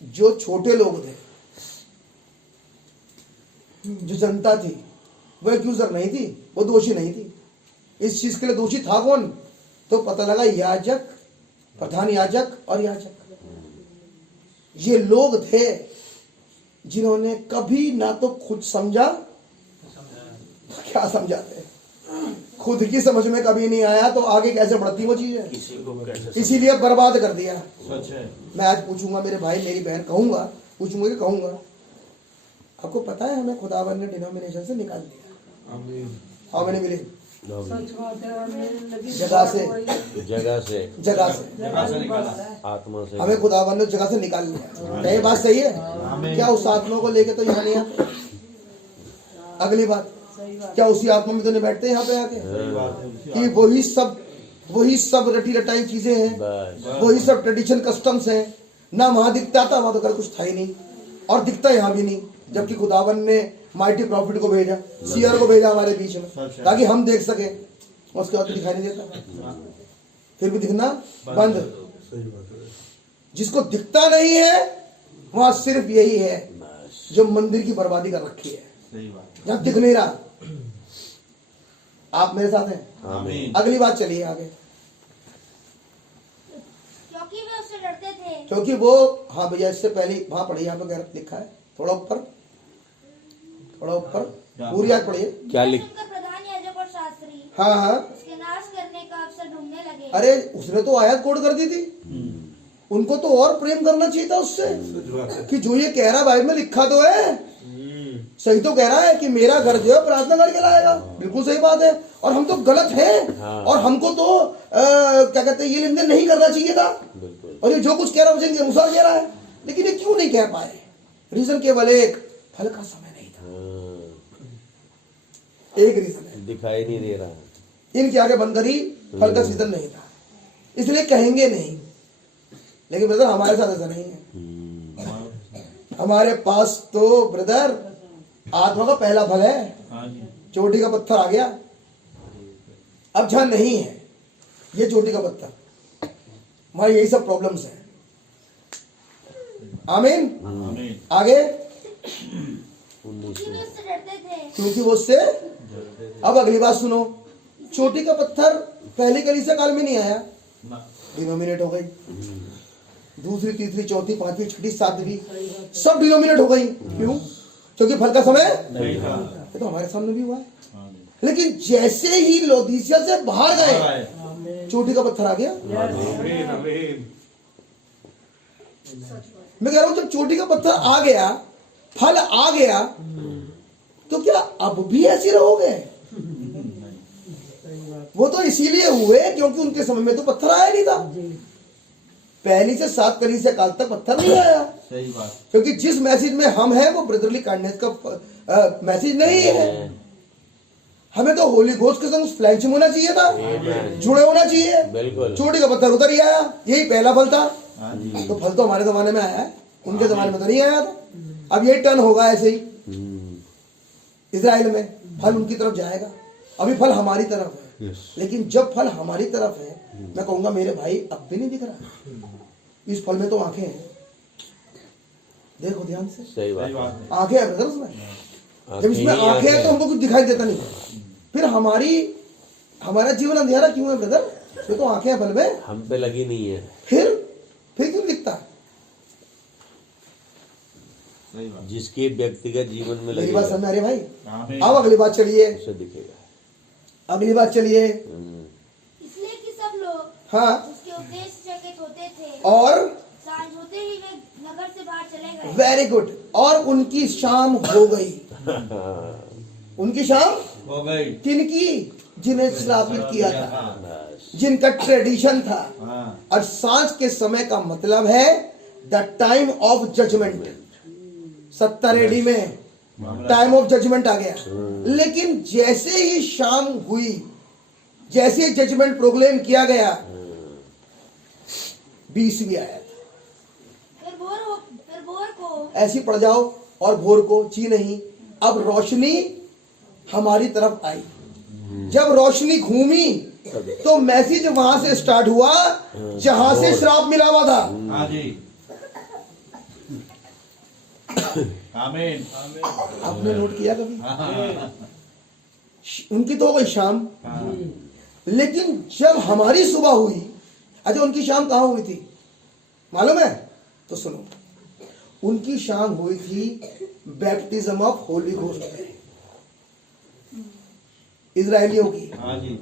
जो छोटे लोग थे, जो जनता थी, वो एक्यूजर नहीं थी, वो दोषी नहीं थी। इस चीज के लिए दोषी था कौन? तो पता लगा याजक, प्रधान याजक और याजक। ये लोग थे जिन्होंने कभी ना तो खुद समझा, क्या समझाते, खुद की समझ में कभी नहीं आया तो आगे कैसे बढ़ती वो चीजें, इसीलिए बर्बाद कर दिया। मैं आज पूछूंगा मेरे भाई मेरी बहन, कहूंगा आपको पता है हमें खुदावन ने डिनोमिनेशन से निकाल दिया। How many believe? जगह से आत्मा से हमें खुदावन ने जगह से निकाल लिया। क्या ये बात सही है? क्या उस आत्मा को लेके तो यहाँ नहीं आते? अगली बात, क्या उसी आत्मा में तो नहीं बैठते यहाँ पे आके कि वही सब रटी रटाई चीजें हैं, वही सब ट्रेडिशन कस्टम्स हैं। ना वहां दिखता था, वहां तो कर कुछ था ही नहीं, और दिखता यहाँ भी नहीं। जबकि खुदावन ने माइटी प्रॉफिट को भेजा, सीआर को भेजा हमारे बीच में ताकि हम देख सके, उसके बाद तो दिखाई नहीं देता, फिर भी दिखना बंद। जिसको दिखता नहीं है वहां सिर्फ यही है जो मंदिर की बर्बादी कर रखी है, जहां दिख नहीं रहा। आप मेरे साथ हैं? अगली बात चलिए आगे। क्योंकि वे थे। क्योंकि वो, हाँ भैया इससे पहले वहां पढ़िए, यहाँ पे लिखा है थोड़ा ऊपर, पूरी याद पढ़िए। क्या यह लिख सुनकर प्रधान याजक और शास्त्री हाँ उसके नाश करने का अवसर ढूंढने लगे। अरे उसने तो आयत कोड कर दी थी, उनको तो और प्रेम करना चाहिए था उससे, कि जो ये कह रहा बाइबल में लिखा तो है, सही तो कह रहा है कि मेरा घर जो है प्रार्थना करके लाएगा, बिल्कुल सही बात है, और हम तो गलत हैं। हाँ। और हमको तो क्या कहते हैं, ये लेन देन नहीं करना चाहिए था, बिल्कुल और ये जो कुछ कह रहा है वचन के अनुसार कह रहा है, लेकिन ये क्यों नहीं कह पाए? रीजन केवल एक, फल का समय नहीं था। हाँ, एक रीजन है, दिखाई नहीं दे रहा। इनके आगे बंदरी, फल का सीजन नहीं था, इसलिए कहेंगे नहीं। लेकिन ब्रदर हमारे साथ ऐसा नहीं है। हमारे पास तो ब्रदर आत्मा का पहला फल है, हाँ जी, चोटी का पत्थर आ गया। अब जहां नहीं है ये चोटी का पत्थर, हमारी यही सब प्रॉब्लम्स है। आमीन। आमीन। आगे, क्योंकि वे उससे डरते थे। क्योंकि वो उससे, अब अगली बात सुनो, चोटी का पत्थर पहली कलीसिया काल में नहीं आया, ना, डिनोमिनेट हो गई, दूसरी, तीसरी, चौथी, पांचवी, छठी, सातवीं, सब डिनोमिनेट हो गई। क्यों? क्योंकि फल का समय नहीं था। ये तो हमारे सामने भी हुआ है। हाँ जी। लेकिन जैसे ही लोदीसिया से बाहर गए, आए। चोटी का पत्थर आ गया। आमीन, आमीन। मैं कह रहा हूं जब चोटी का पत्थर आ गया, फल आ गया, तो क्या अब भी ऐसे रहोगे? वो तो इसीलिए हुए क्योंकि उनके समय में तो पत्थर आया नहीं था। पहली से 7 कलीसिया काल तक पत्थर नहीं आया, सही बात। क्योंकि जिस मैसेज में हम हैं वो ब्रदरली काइंडनेस का मैसेज नहीं है। हमें तो होली घोष के संग फ्लैंचिंग होना चाहिए था, जुड़े होना चाहिए। बिल्कुल चोटी का पत्थर उतर ही आया, यही पहला फल था। हाँ जी। तो फल तो हमारे जमाने में आया है, उनके जमाने में तो नहीं आया था। अब ये टर्न होगा ऐसे ही, इजराइल में फल उनकी तरफ जाएगा, अभी फल हमारी तरफ है। लेकिन जब फल हमारी तरफ है, मैं कहूंगा मेरे भाई अब भी नहीं दिख रहा, इस फल में तो आंखें हैं, देखो ध्यान से, सही सही बात बात है। आंखें हैं ब्रदर उसमें। जब इसमें आंखें हैं तो हमको कुछ दिखाई देता नहीं, फिर हमारा जीवन अंधेरा क्यों है ब्रदर? ये तो आंखें हैं फल में, हम पे लगी नहीं है। फिर क्यों दिखता है? सही बात। जिसके व्यक्तिगत जीवन में मेरी लगी बात समझ में आ रही है भाई? आमीन। अब अगली बात चलिए, उसे दिखेगा। अगली बात चलिए। इसलिए कि सब लोग हाँ, उसके उपदेश से चकित होते थे। और सांझ होते ही वे नगर से बाहर चले गए। वेरी गुड, और उनकी शाम हो गई। उनकी शाम हो गई। किनकी? जिन्हें श्रापित किया था, हाँ। जिनका ट्रेडिशन था। हाँ। और सांझ के समय का मतलब है the time of judgment. 70 AD में टाइम ऑफ जजमेंट आ गया। लेकिन जैसे ही शाम हुई, जैसे ही जजमेंट प्रोक्लेम किया गया, 20वीं आयत, फिर भोर को ऐसी पड़ जाओ, और भोर को जी नहीं, अब रोशनी हमारी तरफ आई। जब रोशनी घूमी तो मैसेज वहां से स्टार्ट हुआ जहां से श्राप मिला हुआ था। हाँ जी। आमीन। आपने नोट किया कभी? हाँ। उनकी तो हो गई शाम, हाँ। लेकिन जब हमारी सुबह हुई, अच्छा उनकी शाम कहां हुई थी मालूम है? तो सुनो, उनकी शाम हुई थी बैप्टिज्म ऑफ होली घोस्ट में, इजरायलियों की, हाँ जी।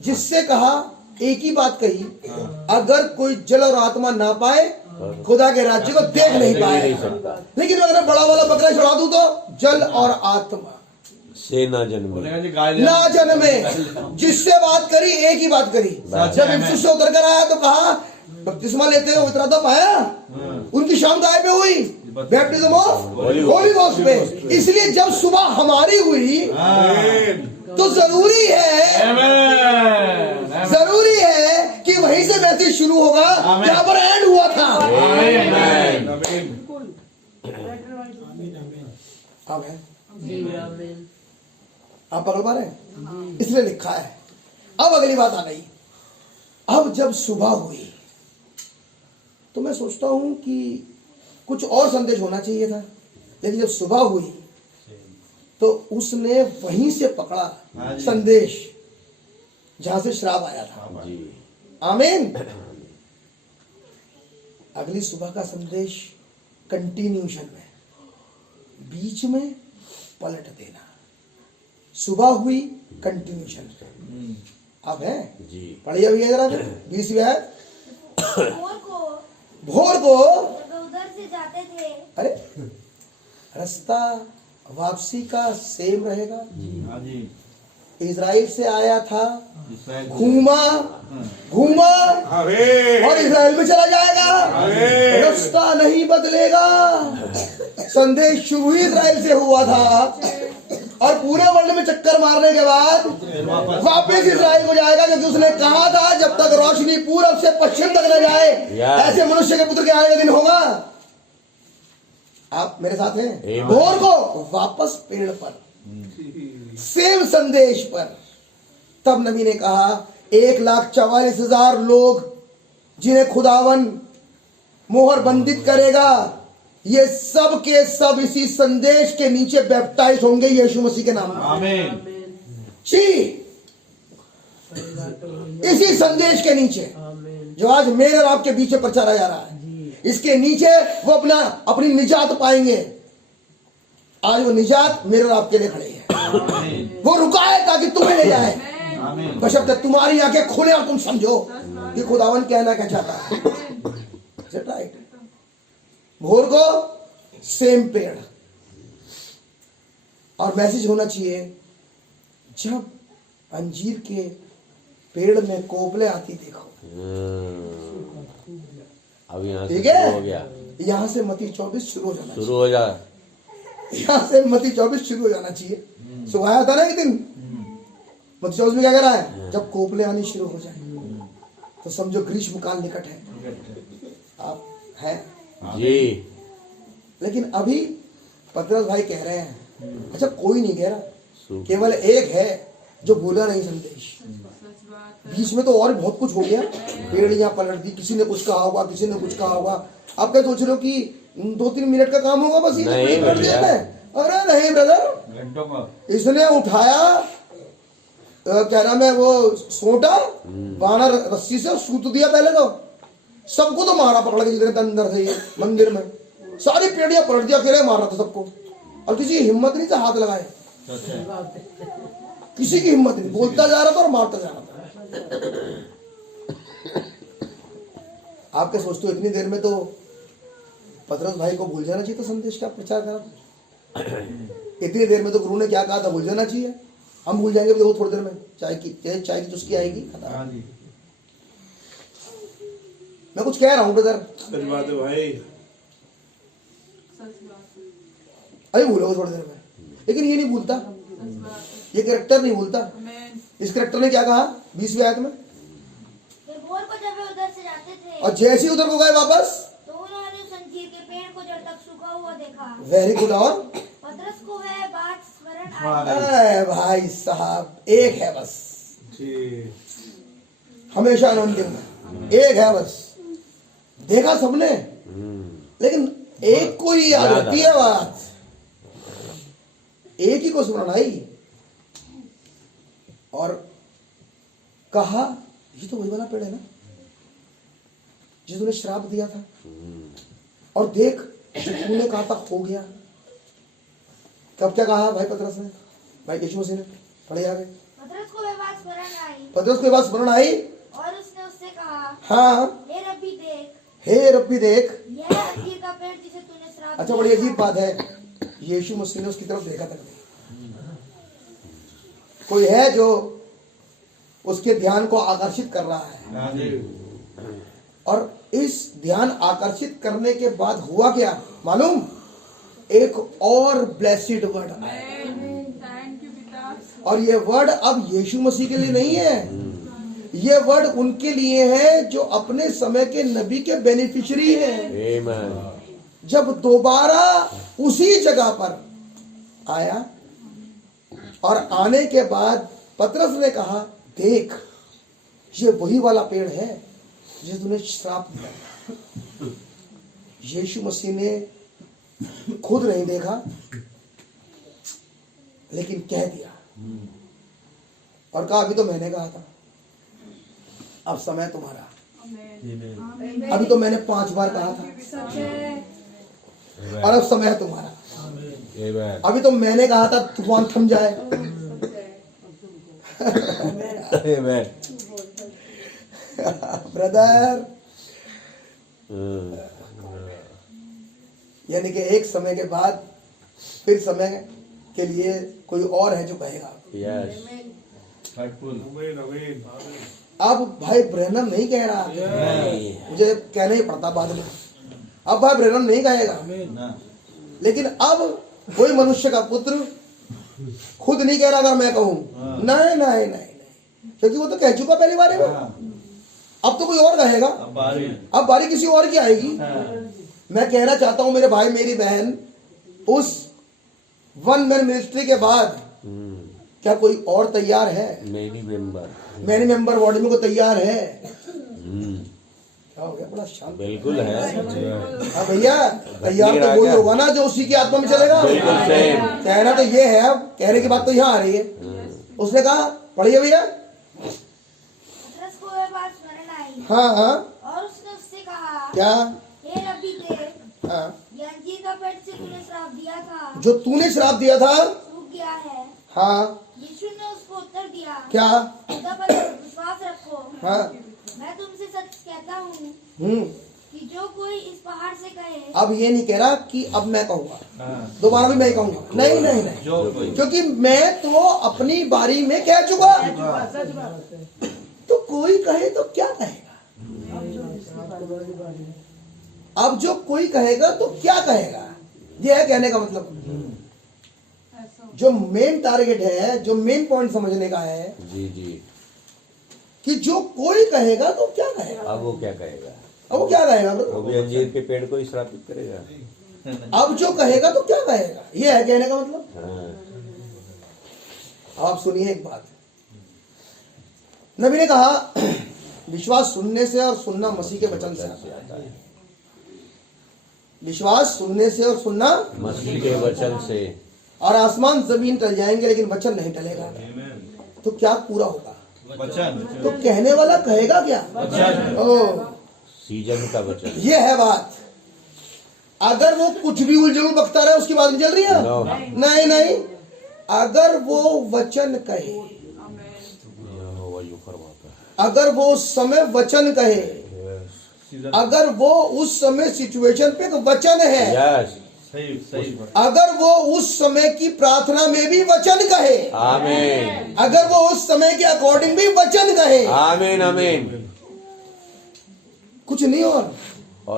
जिससे जिससे कहा, एक ही बात कही, अगर कोई जल और आत्मा ना पाए खुदा के राज्य को देख नहीं पाएगा। लेकिन अगर मैं बड़ा वाला बकरा चढ़ा दूं तो जल और आत्मा से ना जन्मे। बोलेगा जी गाय ले ना जन्मे। जिससे बात करी, एक ही बात करी। जब यीशु से उतर कर आया तो कहा बपतिस्मा लेते हो, उतरा तो पाया। उनकी शाम गाय पे हुई, बैप्टिज्म ऑफ होली घोस्ट पे। इसलिए जब सुबह हमारी हुई तो जरूरी है कि वहीं से मैसेज शुरू होगा जहां पर एंड हुआ था। अब है, आप पकड़ पा रहे हैं? इसलिए लिखा है। अब अगली बात आ गई, अब जब सुबह हुई तो मैं सोचता हूं कि कुछ और संदेश होना चाहिए था, लेकिन जब सुबह हुई तो उसने वहीं से पकड़ा संदेश जहां से श्राप आया था। जी। आमीन। अगली सुबह का संदेश कंटिन्यूशन में, बीच में पलट देना। सुबह हुई, कंटिन्यूशन अब है जी। पढ़िए भैया जरा 20वीं आयत। भोर को भोर को जब वे उधर से जाते थे, अरे रास्ता वापसी का सेम रहेगा। हाँ जी। इजराइल से आया था, इसराइल को- घूमा घूमा और इजराइल में चला जाएगा। रास्ता नहीं बदलेगा। संदेश शुरू ही इजराइल से हुआ था और पूरे वर्ल्ड में चक्कर मारने के बाद वापस इजराइल को जाएगा, क्योंकि उसने कहा था जब तक रोशनी पूरब से पश्चिम तक न जाए ऐसे मनुष्य के पुत्र के आने का दिन होगा। आप मेरे साथ हैं। भोर को वापस पेड़ पर, सेम संदेश पर। तब नबी ने कहा 1,44,000 लोग जिन्हें खुदावन मोहर बंदित करेगा, ये सब के सब इसी संदेश के नीचे बैप्टाइज होंगे यीशु मसीह के नाम में। आमीन। जी, इसी संदेश के नीचे जो आज मेरे और आपके बीच में प्रचारा जा रहा है, इसके नीचे वो अपनी निजात पाएंगे। आज वो निजात मेरे और आपके लिए खड़े है। आमीन। वो रुका है ताकि तुम्हें ले जाए, आमीन। बशर्ते तुम्हारी आंखें खुले और तुम समझो कि खुदावन कहना क्या चाहता है। Is it right? भोर को सेम पेड़, और मैसेज होना चाहिए जब अंजीर के पेड़ में कोपले आती देखो। अब यहाँ से ठीक है, शुरू हो गया, यहां से मत्ती 24 शुरू हो जाना शुरू हो जा। चाहिए। यहां से मत्ती 24 शुरू हो जाना चाहिए। सुबह था ना एक दिन, मत्ती 24 में क्या कह रहा है? जब कोपले आनी शुरू हो जाए तो समझो ग्रीष्म काल निकट है। आप हैं, जी। लेकिन अभी पतरस भाई कह रहे हैं, अच्छा कोई नहीं कह रहा, सु- केवल एक है जो बोला नहीं संदेश। बीच में तो और बहुत कुछ हो गया, पेड़ियां पलट दी, किसी ने कुछ कहा होगा, किसी ने कुछ कहा होगा। आप क्या सोच रहे हो कि 2-3 मिनट का काम होगा बस ये नहीं पलट दिया भैया। मैं? अरे नहीं ब्रदर, घंटों का। इसने उठाया क्या नाम है वो सोटा, बाना रस्सी से सूत दिया। पहले तो सबको तो मारा पकड़ के, जितने अंदर थे ये मंदिर में, सारी पेड़ियां पलट दिया, अकेले मार रहा था सबको, और किसी की हिम्मत नहीं था हाथ लगाए। किसी की हिम्मत नहीं, बोलता जा रहा था और मारता जा रहा था। आप क्या सोचते हो इतनी देर में तो पतरस भाई को भूल जाना चाहिए था संदेश का प्रचार करा। इतनी देर में तो गुरु ने क्या कहा था भूल जाना चाहिए। हम भूल जाएंगे देखो थोड़ी देर में, चाय की चुस्की आएगी, खत्म। हाँ जी। मैं कुछ कह रहा हूँ ब्रदर, सच बात है भाई। अभी भूलोगे थोड़ी देर में, लेकिन ये नहीं भूलता, ये कैरेक्टर नहीं भूलता। इस कैरेक्टर ने क्या कहा 20वीं आयत में? वे भोर को जब वे उधर से जाते थे, और जैसे ही उधर को गए वापस, तो उन्होंने उस अंजीर के पेड़ को जड़ तक सूखा हुआ देखा। Very good. और पतरस को वह बात स्मरण हाँ। आई। अरे भाई साहब, एक है बस, हमेशा आनंद में एक है बस। देखा सबने, लेकिन एक को ही याद रहती है बात, एक ही को स्मरण आई। और कहा ये तो वही वाला पेड़ है ना जिस तूने श्राप दिया था, और देख जो तूने कहा था हो गया। कब क्या कहा भाई पतरस ने, भाई यीशु मसीह ने? पढ़े आगे। पतरस को वह बात स्मरण आई पतरस को ये बात स्मरण आई, और उसने उससे कहा, हाँ, हे रब्बी देख, हे रब्बी देख। यह अंजीर का पेड़ जिसे तूने श्राप अच्छा, दिया बड़ी था। अजीब बात है, यीशु मसीह ने उसकी तरफ देखा तक नहीं। कोई है जो उसके ध्यान को आकर्षित कर रहा है, हाँ जी। और इस ध्यान आकर्षित करने के बाद हुआ क्या मालूम? एक और ब्लेसिड वर्ड आया, और ये वर्ड अब यीशु मसीह के लिए नहीं है, ये वर्ड उनके लिए है जो अपने समय के नबी के बेनिफिशियरी हैं। आमीन। जब दोबारा उसी जगह पर आया, और आने के बाद पतरस ने कहा देख ये वही वाला पेड़ है जिसे तूने श्राप दिया। यीशु मसीह ने खुद नहीं देखा, लेकिन कह दिया, और कहा अभी तो मैंने कहा था। अब समय तुम्हारा। अभी तो मैंने 5 बार कहा था, और अब समय है तुम्हारा। Amen. अभी तो मैंने कहा था तूफान थम जाए, Amen. ब्रदर। हम्म, यानी कि एक समय के बाद फिर समय के लिए कोई और है जो कहेगा। Yes. Thankful. अब भाई ब्रैनम नहीं कह रहा, मुझे कहना ही पड़ता बाद में। अब भाई ब्रैनम नहीं कहेगा, ना लेकिन अब कोई मनुष्य का पुत्र खुद नहीं कह रहा अगर मैं कहूं। नहीं नहीं नहीं, क्योंकि वो तो कह चुका पहली बार में। अब तो कोई और कहेगा, अब बारी किसी और की आएगी। मैं कहना चाहता हूं मेरे भाई मेरी बहन, उस वन मैन मिनिस्ट्री के बाद हम्म, क्या कोई और तैयार है? many member. मैंने मेंबर वार्ड में को तैयार है? हम्म, क्या हो गया? बड़ा शांत। बिल्कुल है। हाँ भैया, तैयार तो वही होगा ना जो उसी की आत्मा में चलेगा। बिल्कुल सेम। कहना तो ये है, अब कहने की बात तो यहाँ आ रही है। उसने कहा पढ़िए भैया। पतरस को वह बात स्मरण आई हाँ हाँ, और उसने उससे कहा, क्या? हे रब्बी देव, हाँ, ये अंजीर का पेड़ से तूने श्राप दिया था, जो तूने श्राप दिया था। सूख गया है। हाँ, यीशु ने उसको उत्तर दिया, क्या? खुदा पर विश्वास रखो, हाँ, मैं तुमसे सच कहता हूँ कि जो कोई इस पहाड़ से कहे, अब ये नहीं कह रहा कि अब मैं कहूंगा, दोबारा भी मैं ही कहूंगा। नहीं नहीं नहीं, जो कोई क्योंकि मैं तो अपनी बारी में कह चुका। तो कोई कहे तो क्या कहेगा? अब जो कोई कहेगा तो क्या कहेगा, ये है कहने का मतलब। जो मेन टारगेट है, जो मेन पॉइंट समझने का है जी जी। कि जो कोई कहेगा तो क्या कहेगा। अब वो क्या कहेगा? अब वो क्या कहेगा? वो भी अंजीर के पेड़ को ही श्रापित करेगा। अब जो कहेगा तो क्या कहेगा, ये है कहने का मतलब। हाँ। आप सुनिए एक बात। नबी ने कहा विश्वास सुनने से और सुनना मसीह के वचन से आता है। विश्वास सुनने से और सुनना मसीह के वचन से। और आसमान जमीन टल जाएंगे लेकिन वचन नहीं टलेगा। तो क्या पूरा होगा? वचन। तो कहने वाला कहेगा क्या? ओ, सीजन का वचन। ये है बात। अगर वो कुछ भी उलझुल बकता रहे उसकी बात नहीं चल रही है। No. नहीं नहीं, अगर वो वचन कहे, वो फरमाता है। अगर वो उस समय वचन कहे, अगर वो उस समय सिचुएशन पे एक वचन है, यस। सही सही। अगर वो उस समय की प्रार्थना में भी वचन कहे, आमीन अगर वो उस समय के अकॉर्डिंग भी वचन कहे, आमीन आमीन। कुछ नहीं और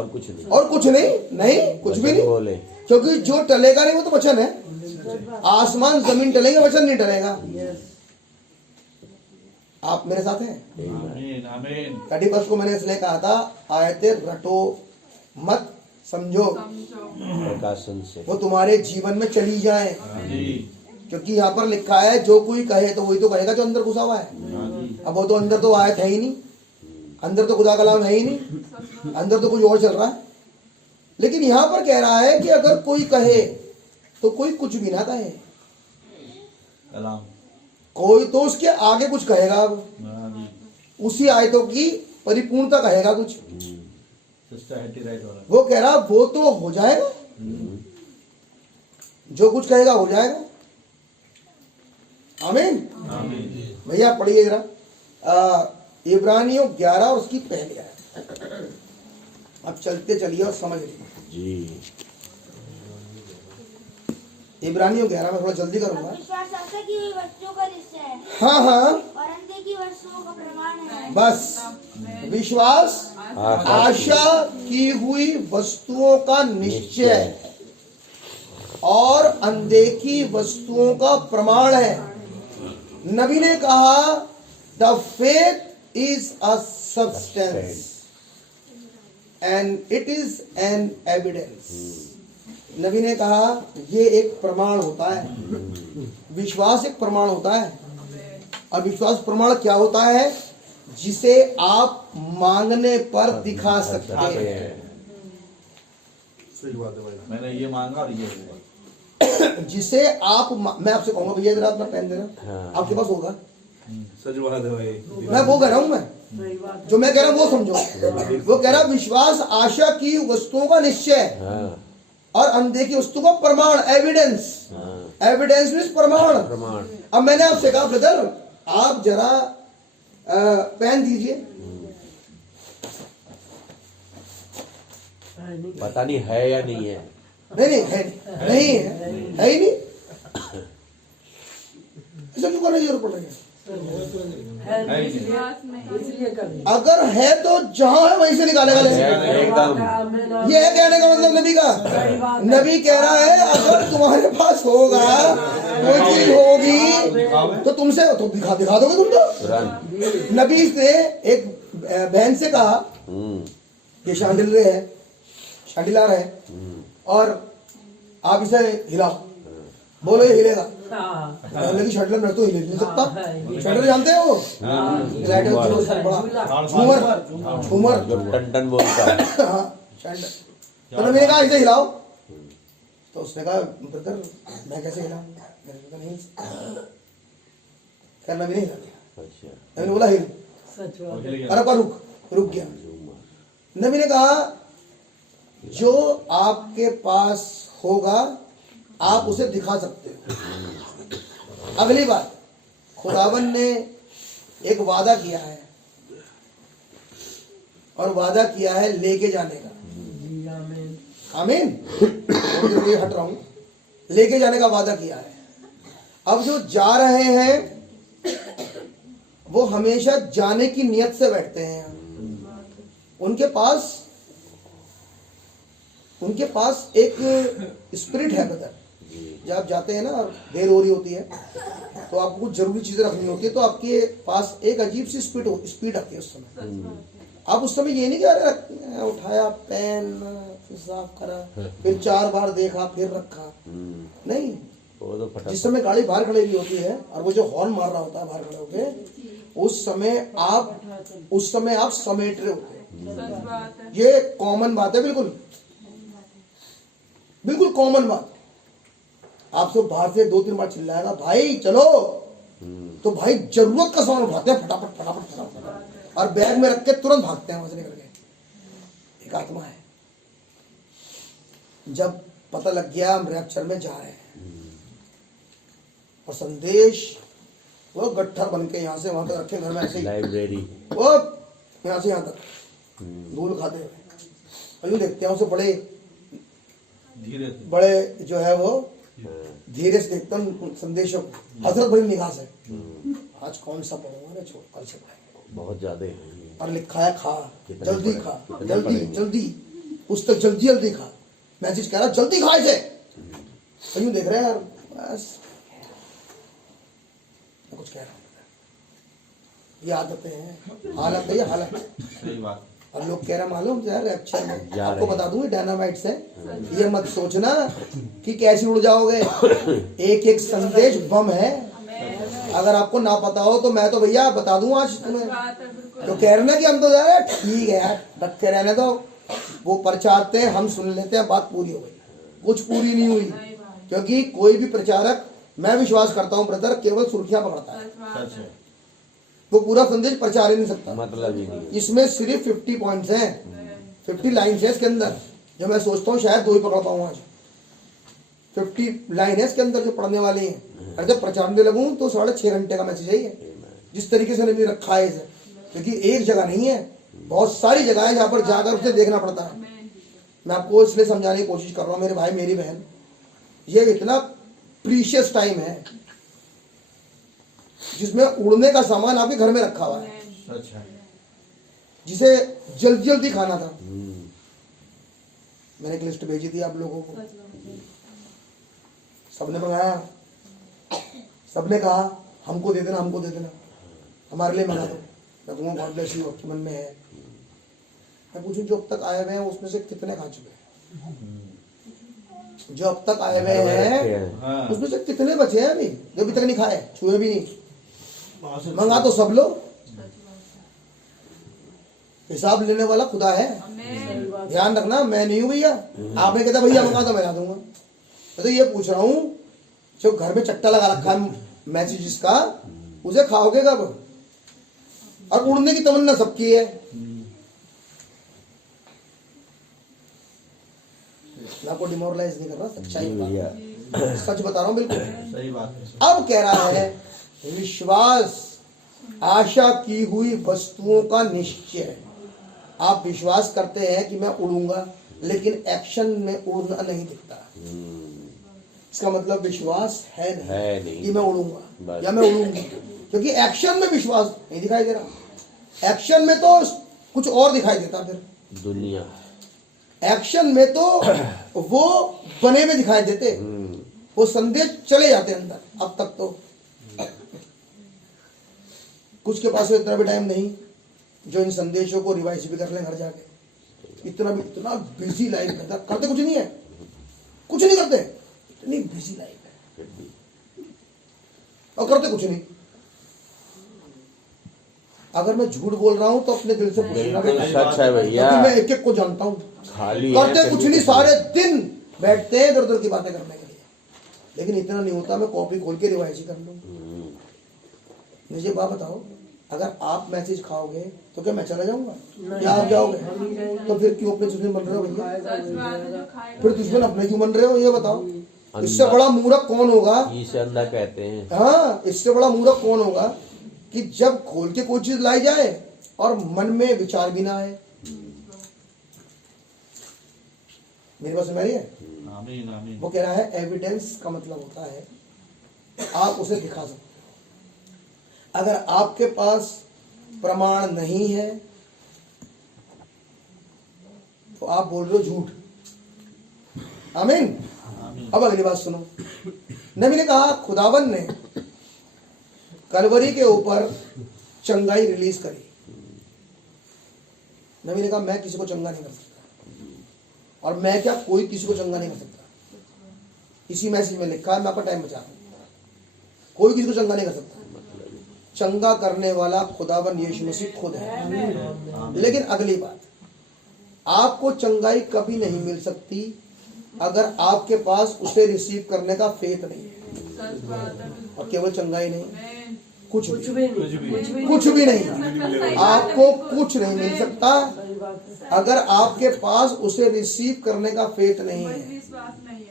कुछ नहीं। और कुछ नहीं, नहीं कुछ भी वचन नहीं, बोले। क्योंकि जो टलेगा नहीं वो तो वचन है। आसमान जमीन टलेंगे, वचन नहीं टलेगा। आप मेरे साथ हैं? आमीन आमीन। कटिपस को मैंने इसलिए कहा था आयतें रटो मत, समझो, प्रकाशन से। वो तुम्हारे जीवन में चली जाए। जी क्योंकि यहाँ पर लिखा है जो कोई कहे तो वही तो कहेगा जो अंदर घुसा हुआ है। अब वो तो अंदर तो आयत है ही नहीं, अंदर तो खुदा कलाम है ही नहीं, अंदर तो कुछ और चल रहा है। लेकिन यहाँ पर कह रहा है कि अगर कोई कहे तो कोई कुछ भी ना कहे, कलाम। कोई तो उसके आगे कुछ कहेगा। अब उसी आयतों की परिपूर्णता कहेगा कुछ। सिस्टर हेटी राइट हो रहा वो कह रहा वो तो हो जाएगा, जो कुछ कहेगा हो जाएगा। आमीन। है। आमीन। भैया पढ़िए जरा इब्रानियों 11 और उसकी पहली आयत। अब चलते चलिए और समझ लीजिए। जी। इब्रानियों 11 में थोड़ा जल्दी अब करूंगा। विश्वास आशा की हुई वस्तुओं का निश्चय है हाँ हाँ, और अंधे की वस्तुओं का प्रमाण है। बस विश्वास आशा की हुई वस्तुओं का निश्चय और अनदेखी वस्तुओं का प्रमाण है। नबी ने कहा the faith is a substance and it is an evidence. नबी ने कहा ये एक प्रमाण होता है, विश्वास एक प्रमाण होता है। और विश्वास प्रमाण क्या होता है? जिसे आप मांगने पर दिखा सकते हैं। मैंने ये मांगा और ये हुआ। जिसे आप मैं आपसे कहूंगा भैया जरा अपना पेन देना। हाँ। आपके पास होगा? सच बात है भाई। मैं वो कह रहा हूं, मैं जो मैं कह रहा हूं वो समझो। वो कह रहा विश्वास आशा की वस्तुओं का निश्चय हाँ, और अनदेखी वस्तु का प्रमाण, एविडेंस। हाँ, एविडेंस मीन्स प्रमाण। प्रमाण। अब मैंने आपसे कहा ब्रदर आप जरा पेन दीजिए, पता नहीं है या नहीं है। नहीं है नहीं है ही नहीं, ऐसा क्यों करने की जरूरत पड़ रही है? है ही नहीं। अगर है तो जहां है वहीं से निकालेगा लेंगे। एकदम ये है कहने का मतलब नबी का। नबी कह रहा है अगर तुम्हारे पास होगा कोई चीज होगी तो तुमसे तो दिखा दोगे तुम तो। तुरंत। नबी ने एक बहन से कहा ये शांडिल है, शांडिलार है और आप इसे हिलाओ, बोलो ये हिलेगा। लगी शटलर मेरे तो हिले नहीं सकता। शटलर जानते हो? लाइट बड़ा झूमर, झूमर जो टन टन बोलता है। हाँ शटलर। तो नबी ने कहा इसे हिलाओ, तो उसने कहा ब्रदर मैं कैसे हिलाऊं, मेरे को तो नहीं। खैर नबी ने हिला दिया। अच्छा, नबी ने बोला हिल, अरे पर रुक गया। नबी ने कहा जो आपके पास होगा आप उसे दिखा सकते हो। अगली बात, खुदावन ने एक वादा किया है और वादा किया है लेके जाने का। आमीन। तो ये हट रहा हूं, लेके जाने का वादा किया है। अब जो जा रहे हैं वो हमेशा जाने की नियत से बैठते हैं। उनके पास एक स्पिरिट है ब्रदर। जब आप जाते हैं ना और देर हो रही होती है तो आपको कुछ जरूरी चीजें रखनी होती है, तो आपके पास एक अजीब सी स्पीड आती है उस समय। आप उस समय ये नहीं कह रहे उठाया पेन फिर साफ करा फिर 4 बार देखा फिर रखा, नहीं। वो तो फटा जिस समय गाड़ी बाहर खड़ी हुई होती है और वो जो हॉर्न मार रहा होता है बाहर खड़े होके, उस समय आप समेट रहे होते हैं। ये कॉमन बात है, बिल्कुल कॉमन बात। आपसे बाहर से 2-3 बार चिल्लाएगा भाई चलो, तो भाई जरूरत का सामान उठाते हैं फटाफट और बैग में रख के तुरंत भागते हैं वहां से निकल के। एक आत्मा है, जब पता लग गया हम रैप्चर में जा रहे हैं और संदेश वो गट्ठर बन के यहाँ से वहां तक रखे घर में ऐसे ही, लाइब्रेरी वो यहाँ से यहाँ तक धूल खाते हुए और यूं देखते हैं उसे धीरे से बड़े जो है वो धीरे से देखता हूँ संदेशों को हजरत भरी निगाह से। आज कौन सा पढ़ूंगा ना, छोड़ कल से पढ़ेंगे। बहुत ज्यादा है। और लिखा है खा कितने जल्दी पढ़े? खा कितने जल्दी पढ़ेंगे? जल्दी, पुस्तक जल्दी जल्दी खा। मैसेज कह रहा जल्दी खा इसे, तो यूं देख रहे हैं यार बस मैं कुछ कह रहा हूँ। ये आदतें हैं, हालत है ये हालत। सही बात। और लोग कह रहे मालूम यार रैप्चर में जा आपको रहे बता दूंगी डायनामाइट से। ये मत सोचना कि कैसे उड़ जाओगे, एक एक संदेश बम है। अगर आपको ना पता हो तो मैं तो भैया बता दूं आज तुम्हें। तो कह रहे ना कि हम तो जा रहे हैं, ठीक है यार रखते रहने दो। वो प्रचारते हैं, हम सुन लेते हैं, बात पूरी हो गई। कुछ पूरी नहीं हुई, क्योंकि कोई भी प्रचारक, मैं विश्वास करता हूँ ब्रदर, केवल सुर्खियां पकड़ता है, सच है। वो पूरा संदेश प्रचार ही नहीं सकता। मतलब ही नहीं। इसमें सिर्फ 50 पॉइंट्स हैं, 50 लाइन्स है इसके अंदर, जो मैं सोचता हूँ शायद 2 ही पकड़ पाऊँ आज। 50 लाइन है इसके अंदर जो पढ़ने वाले हैं। अगर जब प्रचारने लगूँ तो 6.5 घंटे का मैसेज है ये, जिस तरीके से मैंने रखा है इसे। क्योंकि एक जगह नहीं है, बहुत सारी जगह है जहाँ पर जाकर उसे देखना पड़ता है। मैं आपको इसलिए समझाने की कोशिश कर रहा हूँ मेरे भाई मेरी बहन, ये इतना प्रीशियस टाइम है जिसमें उड़ने का सामान आपके घर में रखा हुआ है, सच है। जिसे जल्दी जल्दी खाना था। मैंने एक लिस्ट भेजी थी आप लोगों को, सबने मंगाया, सबने कहा हमको दे देना, हमको दे देना, हमारे लिए मंगा दो। मैं कहूँगा गॉड ब्लेस यू, आपके मन में है। मैं पूछूं जो अब तक आए हुए हैं उसमें से कितने खा चुके हैं? जो अब तक आए हुए हैं हाँ। उसमें से कितने बचे हैं अभी जो अभी तक नहीं खाए, छुए भी नहीं? मंगा तो सब लो, हिसाब लेने वाला खुदा है। ध्यान रखना, मैं नहीं हूं भैया। आपने कहता भैया मंगा तो मैं ला दूंगा। मैं तो ये पूछ रहा हूं जो घर में चट्टा लगा रखा है मैसेजेस का, उसे खाओगे कब? और उड़ने की तमन्ना सबकी है। मैं आपको डिमोरलाइज नहीं कर रहा, सच्चाई बात, सच बता रहा हूँ बिल्कुल। सही बात है। अब कह रहा है विश्वास आशा की हुई वस्तुओं का निश्चय। आप विश्वास करते हैं कि मैं उड़ूंगा, लेकिन एक्शन में उड़ना नहीं दिखता। इसका मतलब विश्वास है नहीं कि मैं उड़ूंगा या मैं उड़ूंगी, क्योंकि एक्शन में विश्वास नहीं दिखाई दे रहा। एक्शन में तो कुछ और दिखाई देता, फिर दुनिया एक्शन में तो वो बने में दिखाई देते, वो संदेश चले जाते अंदर। अब तक तो कुछ के पास इतना भी टाइम नहीं जो इन संदेशों को रिवाइज भी कर लें घर जाके। इतना बिजी लाइफ है, करते कुछ नहीं है, कुछ नहीं करते, इतनी बिजी लाइफ है और करते कुछ नहीं। अगर मैं झूठ बोल रहा हूं तो अपने दिल से पूछना, सच है भैया, क्योंकि मैं एक एक को जानता हूं। खाली करते कुछ नहीं, सारे दिन बैठते हैं इधर उधर की बातें करने के लिए, लेकिन इतना नहीं होता मैं कॉपी खोल के रिवाइज ही कर लूं। मुझे बात बताओ, अगर आप मैसेज खाओगे तो क्या मैं चला जाऊंगा या आप जाओगे? तो फिर क्यों अपने दुश्मन बन रहे हो भैया? फिर दुश्मन अपने क्यों बन रहे हो, ये बताओ। इससे बड़ा मूर्ख कौन होगा? इसे अंधा कहते हैं। हाँ, इससे बड़ा मूर्ख कौन होगा कि जब खोल के कोई चीज लाई जाए और मन में विचार भी ना आए। मेरे पास मेरी है। आमीन आमीन। वो कह रहा है एविडेंस का मतलब होता है आप उसे दिखा सकते। अगर आपके पास प्रमाण नहीं है तो आप बोल रहे हो झूठ। आमीन। अब अगली बात सुनो। नबी ने कहा खुदावन ने कलवरी के ऊपर चंगाई रिलीज करी। नबी ने कहा मैं किसी को चंगा नहीं कर सकता, और मैं क्या कोई किसी को चंगा नहीं कर सकता। इसी मैसेज में लिखा है, मैं आपका टाइम बचा रहा हूं। कोई किसी को चंगा नहीं कर सकता, चंगा करने वाला खुदावन यीशु मसीह खुद है। लेकिन अगली बात, आपको चंगाई कभी नहीं मिल सकती अगर आपके पास उसे रिसीव करने का फेथ नहीं है। और केवल चंगाई नहीं, कुछ भी नहीं, आपको कुछ नहीं मिल सकता अगर आपके पास उसे रिसीव करने का फेथ नहीं है।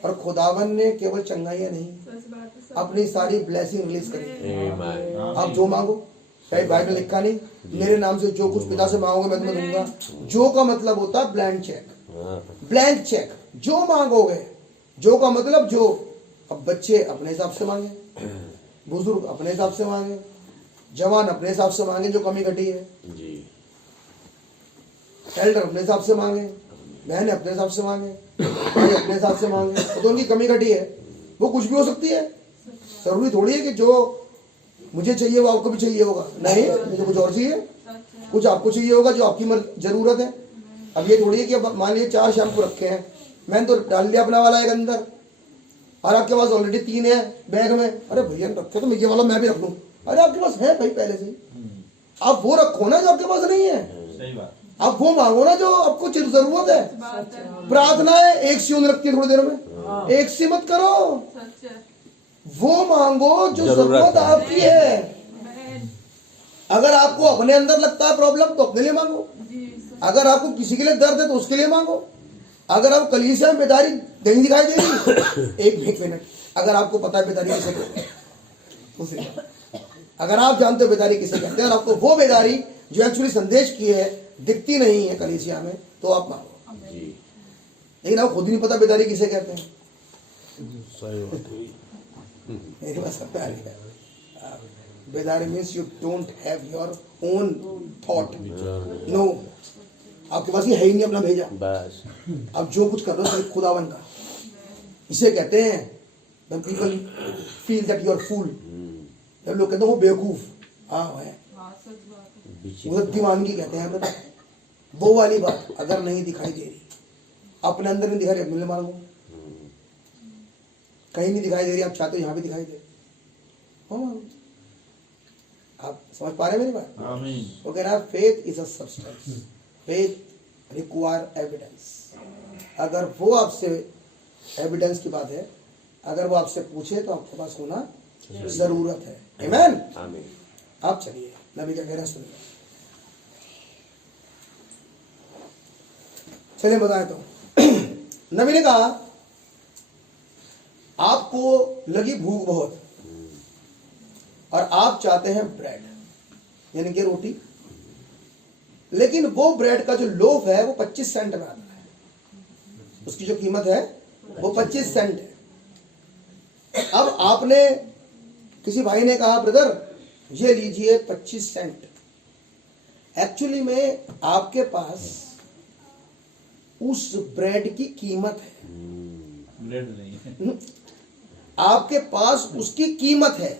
और खुदावन ने केवल चंगाइयां नहीं, अपनी सारी ब्लेसिंग रिलीज करी। आप जो मांगो, शायद बाइबल में लिखा नहीं मेरे नाम से जो कुछ पिता से मांगोगे मैं तुम्हें दूंगा। जो का मतलब होता है ब्लैंक चेक, ब्लैंक चेक। जो मांगोगे, जो का मतलब जो। अब बच्चे अपने हिसाब से मांगे, बुजुर्ग अपने हिसाब से मांगे, जवान अपने हिसाब से मांगे जो कमी घटी है, एल्डर अपने हिसाब से मांगे, बहन अपने हिसाब से मांगे, भाई अपने हिसाब से मांगे, तो उनकी कमी घटी है। वो कुछ भी हो सकती है। जरूरी थोड़ी है कि जो मुझे चाहिए वो आपको भी चाहिए होगा। नहीं, मुझे कुछ और चाहिए, कुछ आपको चाहिए होगा जो आपकी जरूरत है। अब ये थोड़ी है कि अब मान लीजिए 4 शैम्पू रखे हैं, मैंने तो डाल लिया अपना वाला एक अंदर, और आपके पास ऑलरेडी 3 है बैग में। अरे भैया रखे तो ये वाला मैं भी रख लूं। अरे आपके पास है भाई पहले से, आप वो रखो ना जो आपके पास नहीं है। सही बात। आप वो मांगो ना जो आपको जरूरत है। प्रार्थना है एक सी होने लगती है थोड़ी देर में, एक सी मत करो। वो मांगो जो जरूरत आपकी है। अगर आपको अपने अंदर लगता है प्रॉब्लम तो अपने लिए मांगो। अगर आपको किसी के लिए दर्द है तो उसके लिए मांगो। अगर आप कलीसिया में बेदारी नहीं दिखाई दे रही, एक मिनट, अगर आपको पता है बेदारी किसे कहते हैं, अगर आप जानते हो बेदारी किसे कहते हैं और आपको वो बेदारी जो एक्चुअली संदेश की है दिखती नहीं है कलीसिया में, तो आप मांगो। लेकिन आपको खुद नहीं पता बेदारी किसे कहते हैं। मेरी बात समझ आ रही है? बेदारी means you don't have your own thought. No, आपके पास ये है ही नहीं अपना भेजा बस। आप जो कुछ कर रहे हो सिर्फ खुदावन का। इसे कहते हैं when people feel that you are fool, जब लोग कहते हैं वो बेवकूफ, हाँ है, वो दीवानगी कहते हैं। पता वो वाली बात अगर नहीं दिखाई दे रही, अपने अंदर नहीं दिखाई दे, मिलने मांगो। कहीं नहीं दिखाई दे रही, आप चाहते हो यहाँ भी दिखाई दे, आप समझ पा रहे हैं मेरी बात? आमीन। वो कह रहा है faith is a substance, faith require evidence. अगर वो आपसे एविडेंस की बात है, अगर वो आपसे पूछे तो आपके पास होना जरूरत है। आमीन। आप चलिए नबी क्या कह रहे हैं सुनिए। चलिए बताए तो नबी ने कहा आपको लगी भूख बहुत और आप चाहते हैं ब्रेड यानी कि रोटी, लेकिन वो ब्रेड का जो लोफ है वो 25 सेंट में आता है, उसकी जो कीमत है वो 25 सेंट है। अब आपने किसी भाई ने कहा ब्रदर ये लीजिए 25 सेंट, एक्चुअली में आपके पास उस ब्रेड की कीमत है, ब्रेड नहीं है, आपके पास उसकी कीमत है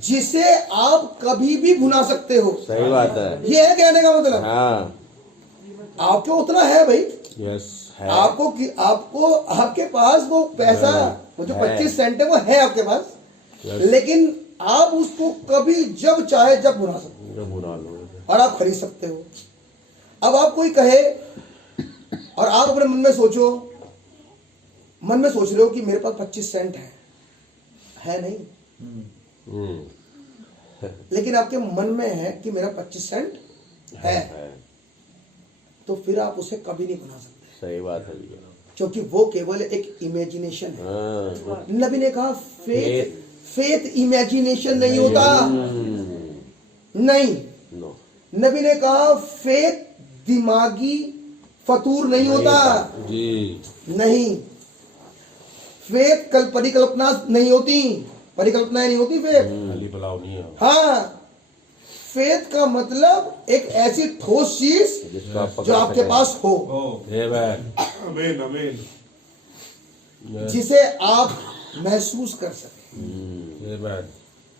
जिसे आप कभी भी भुना सकते हो। सही बात है। ये है कहने का मतलब। हाँ आपको उतना है भाई, यस है। आपको आपके पास वो पैसा वो जो है। 25 सेंट है वो है आपके पास, यस। लेकिन आप उसको कभी जब चाहे जब भुना सकते ये बुरा लो। हो और आप खरीद सकते हो। अब आप कोई कहे और आप अपने मन में सोच रहे हो कि मेरे पास 25 सेंट है नहीं, लेकिन आपके मन में है कि मेरा 25 सेंट है, तो फिर आप उसे कभी नहीं बना सकते। सही बात है भैया। क्योंकि वो केवल एक इमेजिनेशन है। हाँ। नबी ने कहा फेथ इमेजिनेशन नहीं होता, नहीं। नो। नबी ने कहा फेथ दिमागी फतूर नहीं होता, जी। नहीं। फेथ कल परिकल्पना नहीं होती, परिकल्पनाएं नहीं होती फेथ। खाली बुलाओ नहीं है। हाँ, फेथ का मतलब एक ऐसी ठोस चीज जिसको आप जो आपके पास हो, आमीन आमीन। जिसे आप महसूस कर सके,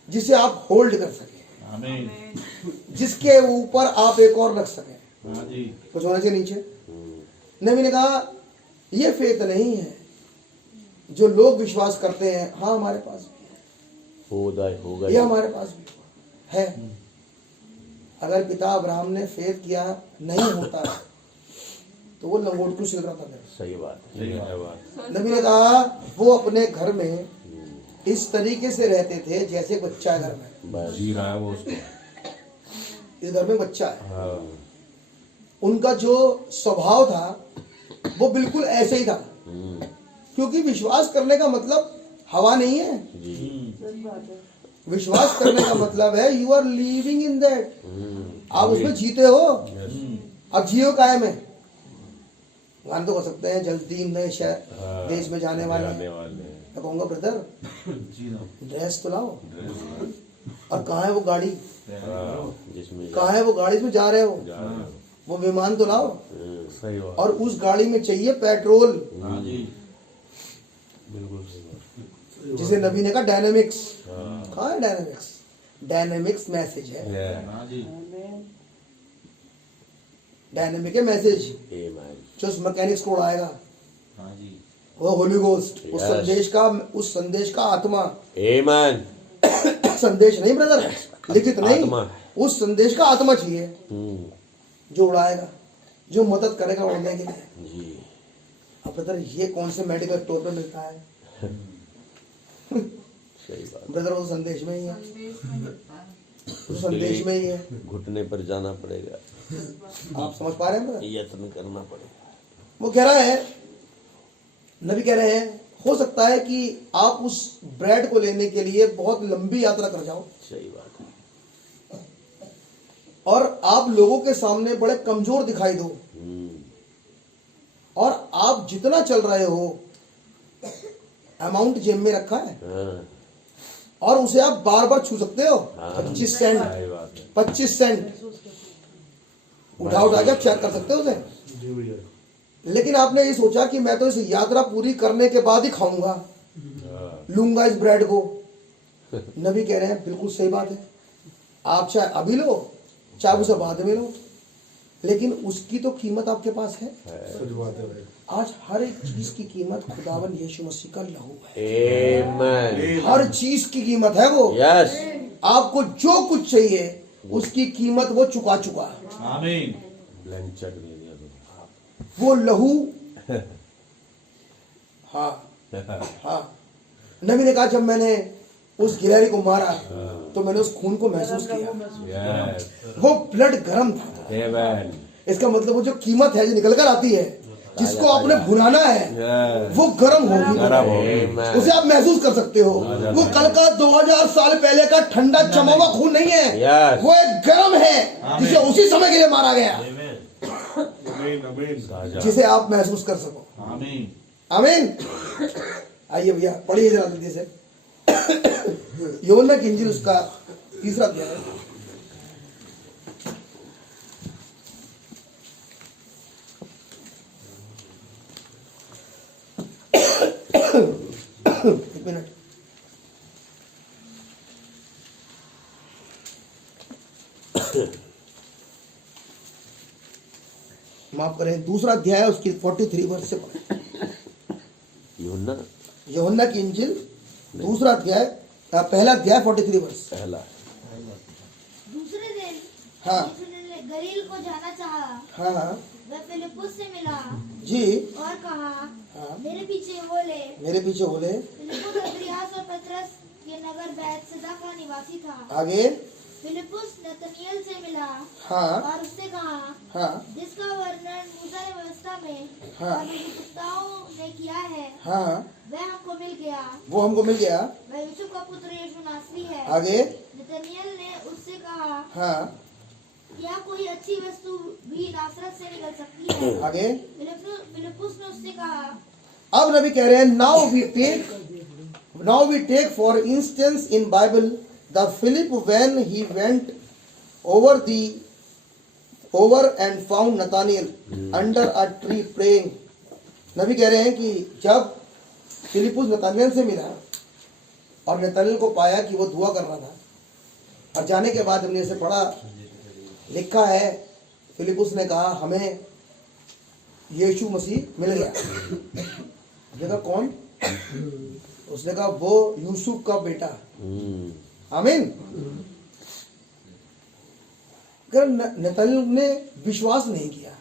जिसे आप होल्ड कर सके, आमीन। जिसके ऊपर आप एक और रख सके। हाँ जी। कुछ होना चाहिए नीचे। नबी ने कहा ये फेथ नहीं है जो लोग विश्वास करते हैं, हाँ हमारे पास भी होगा ये हमारे पास भी है। अगर पिता अब्राहम ने फेथ किया नहीं होता तो वो लंगोट क्यों सिल रहा था मेरे? सही बात है। नबी ने कहा वो अपने घर में इस तरीके से रहते थे जैसे बच्चा है घर में, जी रहा है वो उसको। इस घर में बच्चा है। हाँ। उनका जो स्वभाव था वो बिल्कुल ऐसे ही था, क्योंकि विश्वास करने का मतलब हवा नहीं है। विश्वास करने का मतलब है you are living in that, आप उसमें जीते हो। अब जियो काहे में? गान तो कर सकते हैं जल्दी नए शहर देश में जाने वाले हैं। मैं कहूँगा ब्रदर ड्रेस तो लाओ, और कहाँ है वो गाड़ी, जिसमें कहाँ है वो गाड़ी जिसमें जा रहे हो, वो विमान तो लाओ, सही बात। और उस गाड़ी में चाहिए पेट्रोल, हाँ जी। बिल्कुल सही बात। जिसे नबी ने कहा डायनेमिक्स। कहाँ है डायनेमिक्स? डायनेमिक्स मैसेज है, हाँ जी। डायनेमिक है मैसेज जो उस मैकेनिक्स को उड़ाएगा। हाँ जी। वो होली गोस्ट, उस Yes. संदेश का आत्मा। आमीन। संदेश नहीं ब्रदर, लिखित नहीं, आत्मा। उस संदेश का आत्मा चाहिए जो उड़ाएगा, जो मदद करेगा उड़ने के लिए। जी। अब ब्रदर ये कौन से मेडिकल स्टोर पे मिलता है? सही बात। ब्रदर वो संदेश में ही है, उस संदेश में ही है। घुटने पर जाना पड़ेगा, आप समझ पा रहे हैं ब्रदर? यत्न करना पड़ेगा। वो कह रहा है, नबी कह रहे हैं हो सकता है कि आप उस ब्रेड को लेने के लिए बहुत लंबी यात्रा कर जाओ, सही बात है। और आप लोगों के सामने बड़े कमजोर दिखाई दो, और आप जितना चल रहे हो अमाउंट जेब में रखा है, हाँ। और उसे आप बार बार छू सकते हो। हाँ। 25 सेंट, सही बात है। 25 सेंट उठा के आप चेक कर सकते हो उसे। लेकिन आपने ये सोचा कि मैं तो इस यात्रा पूरी करने के बाद ही खाऊंगा, लूंगा इस ब्रेड को। नबी कह रहे हैं बिल्कुल सही बात है, आप चाहे अभी लो चाहे उसे बाद में लो, लेकिन उसकी तो कीमत आपके पास है। आज हर एक चीज की कीमत खुदावन यीशु मसीह का लहू है। आमीन। हर चीज की कीमत है वो। यस। आपको जो कुछ चाहिए उसकी कीमत वो चुका चुका है। आमीन। ब्लैंक चेक दे दिया वो लहू। हाँ हाँ, नबी ने कहा जब मैंने उस गिलहरी को मारा तो मैंने उस खून को महसूस किया। यस। वो ब्लड गर्म था, आमीन। इसका मतलब वो जो कीमत है जो निकल कर आती है, जिसको आपने भुनाना है, वो गर्म होगी, उसे आप महसूस कर सकते हो। वो कल का 2000 साल पहले का ठंडा जमा हुआ खून नहीं है, वो एक गर्म है जिसे उसी समय के लिए मारा गया, आमीन आमीन जिसे आप महसूस कर सको। आमीन। आमीन। आइए भैया पढ़िए जरा जल्दी से यूहन्ना की इंजील उसका 3 अध्याय। एक मिनट। माफ करें, 2 अध्याय उसकी 43 वर्ष से पढ़े। यूहन्ना की इंजील 2 अध्याय, पहला अध्याय 43 वर्ष। पहला। दूसरे दिन हाँ। यीशु ने गलील को जाना चाहा। हाँ हाँ वह फिलिप्पुस से मिला जी। और कहा, हाँ। मेरे पीछे हो ले। मेरे पीछे बोले। फिलिप्पुस अन्द्रियास और पतरस के नगर बैतसैदा का निवासी था। आगे। फिलिप्पुस नतनिएल से मिला हाँ और उससे कहा, हाँ जिसका वर्णन मूसा ने व्यवस्था में हाँ। और भविष्यवक्ताओं ने किया है, हाँ वह हमको मिल गया। वो हमको मिल गया। वह यूसुफ का पुत्र यीशु नासरी है। आगे। नतनिएल ने उससे कहा, हाँ क्या कोई अच्छी वस्तु भी नासरत से निकल सकती है? आगे। फिलिप्पुस ने उससे कहा, अब नबी कह रहे हैं, now we take for instance in Bible the Philip when he went over and found Nathanael under a tree praying. नबी कह रहे हैं कि जब फिलिपुस नतानियल से मिला और नतानियल को पाया कि वो दुआ कर रहा था, और जाने के बाद हमने इसे पढ़ा, लिखा है फिलिपुस ने कहा हमें यीशु मसीह मिल गया। उसने कहा कौन? उसने कहा वो यूसुफ का बेटा। आमीन। नतनिएल ने विश्वास नहीं किया।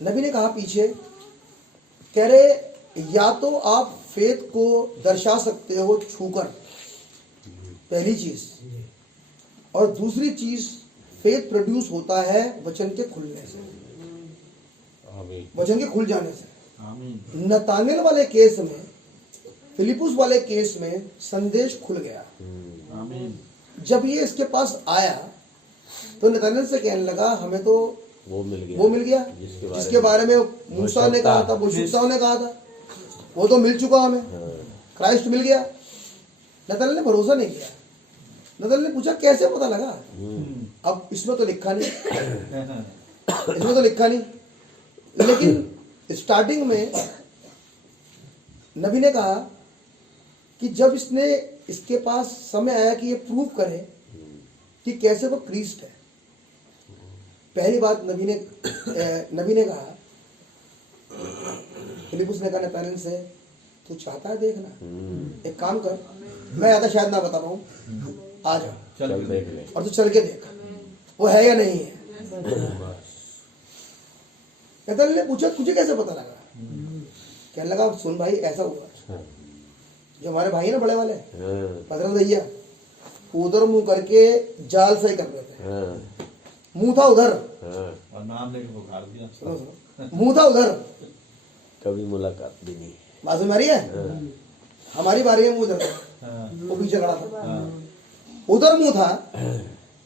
नबी ने कहा पीछे, कह रहे या तो आप फेथ को दर्शा सकते हो छूकर, पहली चीज, और दूसरी चीज फेथ प्रोड्यूस होता है वचन के खुलने से, वचन के खुल जाने से। नतानिएल वाले केस में, फिलिपुस वाले केस में संदेश खुल गया। जब ये इसके पास आया तो नतानिएल से कहने लगा हमें तो वो मिल गया जिसके बारे में मूसा ने कहा था, भविष्यवक्ताओं ने कहा था, वो तो मिल चुका हमें, क्राइस्ट मिल गया। नतानिएल ने भरोसा नहीं किया। नतानिएल ने पूछा कैसे पता लगा? अब इसमें तो लिखा नहीं, लेकिन स्टार्टिंग में नबी ने कहा कि जब इसके पास समय आया कि ये प्रूव करे कि कैसे वो क्रिस्ट है, पहली बात नबी ने कहा, फिलिपुस ने कहा नतानिएल से, तू चाहता है देखना, एक काम कर, मैं ज्यादा शायद ना बता पाऊं, आ जा चल देख ले, और तू चल के देख वो है या नहीं है। नतानिएल ने पूछा तुझे कैसे पता लगा? कहने लगा सुन भाई, ऐसा हुआ, जो हमारे भाई ना बड़े वाले पतरस भैया, उधर मुंह करके जाल से कर रहे थे, मुंह था उधर, और नाम लेके पुकार दिया, मुंह था उधर, कभी मुलाकात भी नहीं। बात समझ रही है? हमारी बारी है, मुंह उधर था, वो पीछे खड़ा था, उधर मुंह था,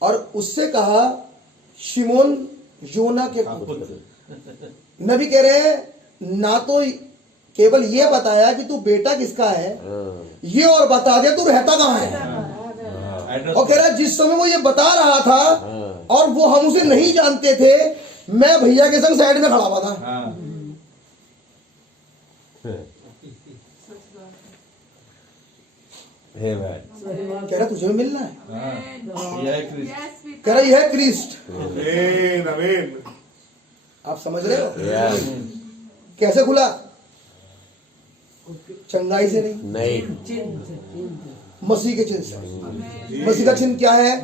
और उससे कहा शिमोन योना के पुत्र। नबी कह रहे हैं ना तो केवल ये बताया कि तू बेटा किसका है, ये और बता दे तू रहता कहाँ है। और कह रहा है जिस समय वो ये बता रहा था और वो हम उसे नहीं जानते थे, मैं भैया के संग साइड में खड़ा हुआ था। कह रहा तुझे भी मिलना है, कह रहा यह है क्रिस्ट। आमीन आमीन। आप समझ रहे हो कैसे खुला? चंगाई से नहीं, मसीह के चिन्ह से। मसीह का चिन्ह क्या है?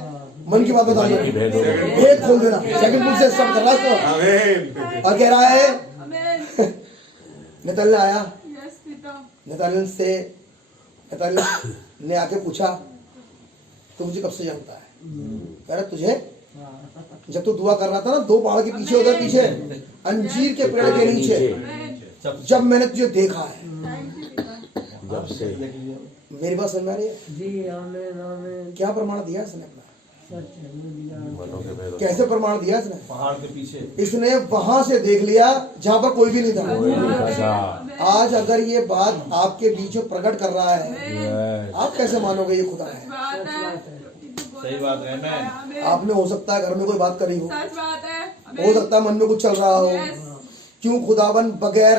मन की बात बताना, भेद खोल देना। सेकंड बुक से स्टार्ट कर रहा है आमीन। और कह रहा है नतानिएल आया, नतानिएल ने आके पूछा तू मुझे कब से जानता है? कह रहा तुझे जब तू दुआ कर रहा था ना, 2 पहाड़ के पीछे, उधर पीछे अंजीर के पेड़ के नीचे, जब मैंने तुझे देखा है, जब से मेरी बात समझ में आ रही है? जी आमीन आमीन। क्या प्रमाण दिया इसने अपना? सच है, वो दिया। मनों के पैरों कैसे प्रमाण दिया इसने? पहाड़ के पीछे इसने वहां से देख लिया जहां पर कोई भी नहीं था। कोई नहीं था। आज अगर ये बात आपके बीच में प्रकट कर रहा है, Yes. आप कैसे मानोगे ये खुदा है? सच बात है। सही बात है। मैं आपने हो सकता है घर में कोई बात करी हो, सच बात है। हो सकता है मन में कुछ चल रहा हो, क्यों खुदावन बगैर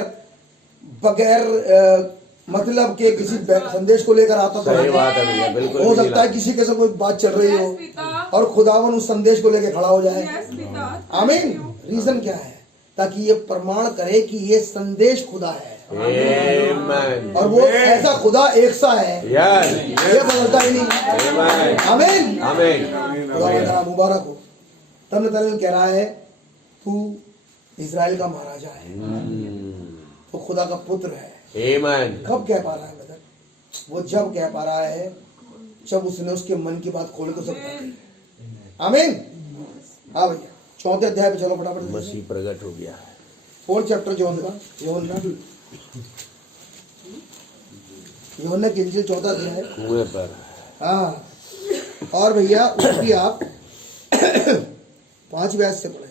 मतलब के किसी संदेश को लेकर आता था। सही बात है भैया, बिल्कुल हो भी सकता है नहीं किसी के साथ कोई बात चल रही हो पिता, और खुदावन उस संदेश को लेकर खड़ा हो जाए। यस पिता। आमीन। रीजन क्या है? ताकि ये प्रमाण करे कि ये संदेश खुदा है, Amen. और वो ऐसा खुदा एक सा है, Yes. ये बदलता ही नहीं। Amen. आमीन। Amen. खुदा का नाम मुबारक हो। तब नतनएल कह रहा है, तू इजराइल का महाराजा है, तो खुदा का पुत्र है। Amen. कब कह पा रहा है ब्रदर? वो जब कह पा रहा है जब उसने उसके मन की बात खोल के उसे बता दी। आमीन। हाँ भैया, 4 अध्याय पे चलो फटाफट। मसीह प्रकट हो गया है। 4 चैप्टर यूहन्ना की इंजील 14 अध्याय। कुएं पर हाँ, और भैया उसकी आप 5 व्यास से पढ़े,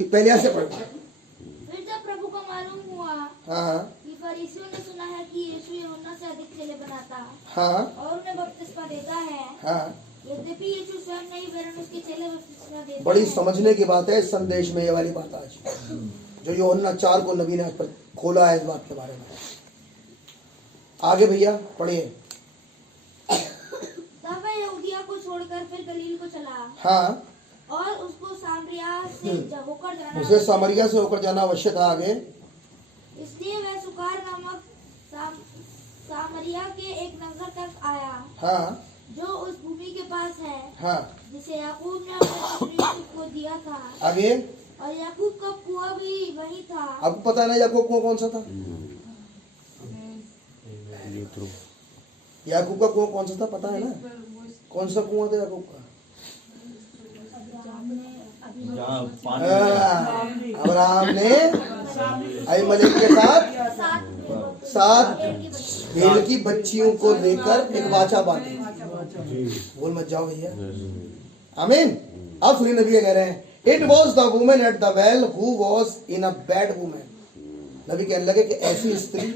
पहले आयत से पढ़े। फिर जब प्रभु को मालूम हुआ हाँ कि फरीसियों ने सुना है कि यीशु यूहन्ना से अधिक चेले बनाता हाँ और उन्हें बपतिस्मा देता है, हाँ, यद्यपि यीशु स्वयं नहीं वरन उसके चेले बपतिस्मा देते बड़ी हैं। समझने की बात है इस संदेश में, ये वाली बात आज जो यूहन्ना 4 को नबी ने आज पर खोला है इस बात के बारे में। आगे भैया पढ़िए। तब वह यहूदिया को छोड़कर फिर गलील को चला हाँ, और उसको सामरिया से होकर जाना उसे सामरिया से होकर जाना अवश्य था। आगे इसलिए वह सुकार नामक सामरिया के एक नगर तक आया, हाँ जो उस भूमि के पास है हाँ, जिसे याकूब ने अपने पुत्र यूसुफ को दिया था, आगे और याकूब का कुआं भी वही था। आपको पता नहीं याकूब कुआं कौन सा था? याकूब का कुआं कौन सा था पता है ना? कौन सा कुआं था याकूब का? जहाँ पानी अब्राहम ने अहीमलेक के साथ भेड़ की बच्चियों को लेकर एक वाचा बांधी। बोल मत जाओ भैया। आमीन। अब सुनिए नबी कह रहे हैं, it was the women at the well who was in a bad women. नबी कहने लगे कि ऐसी स्त्री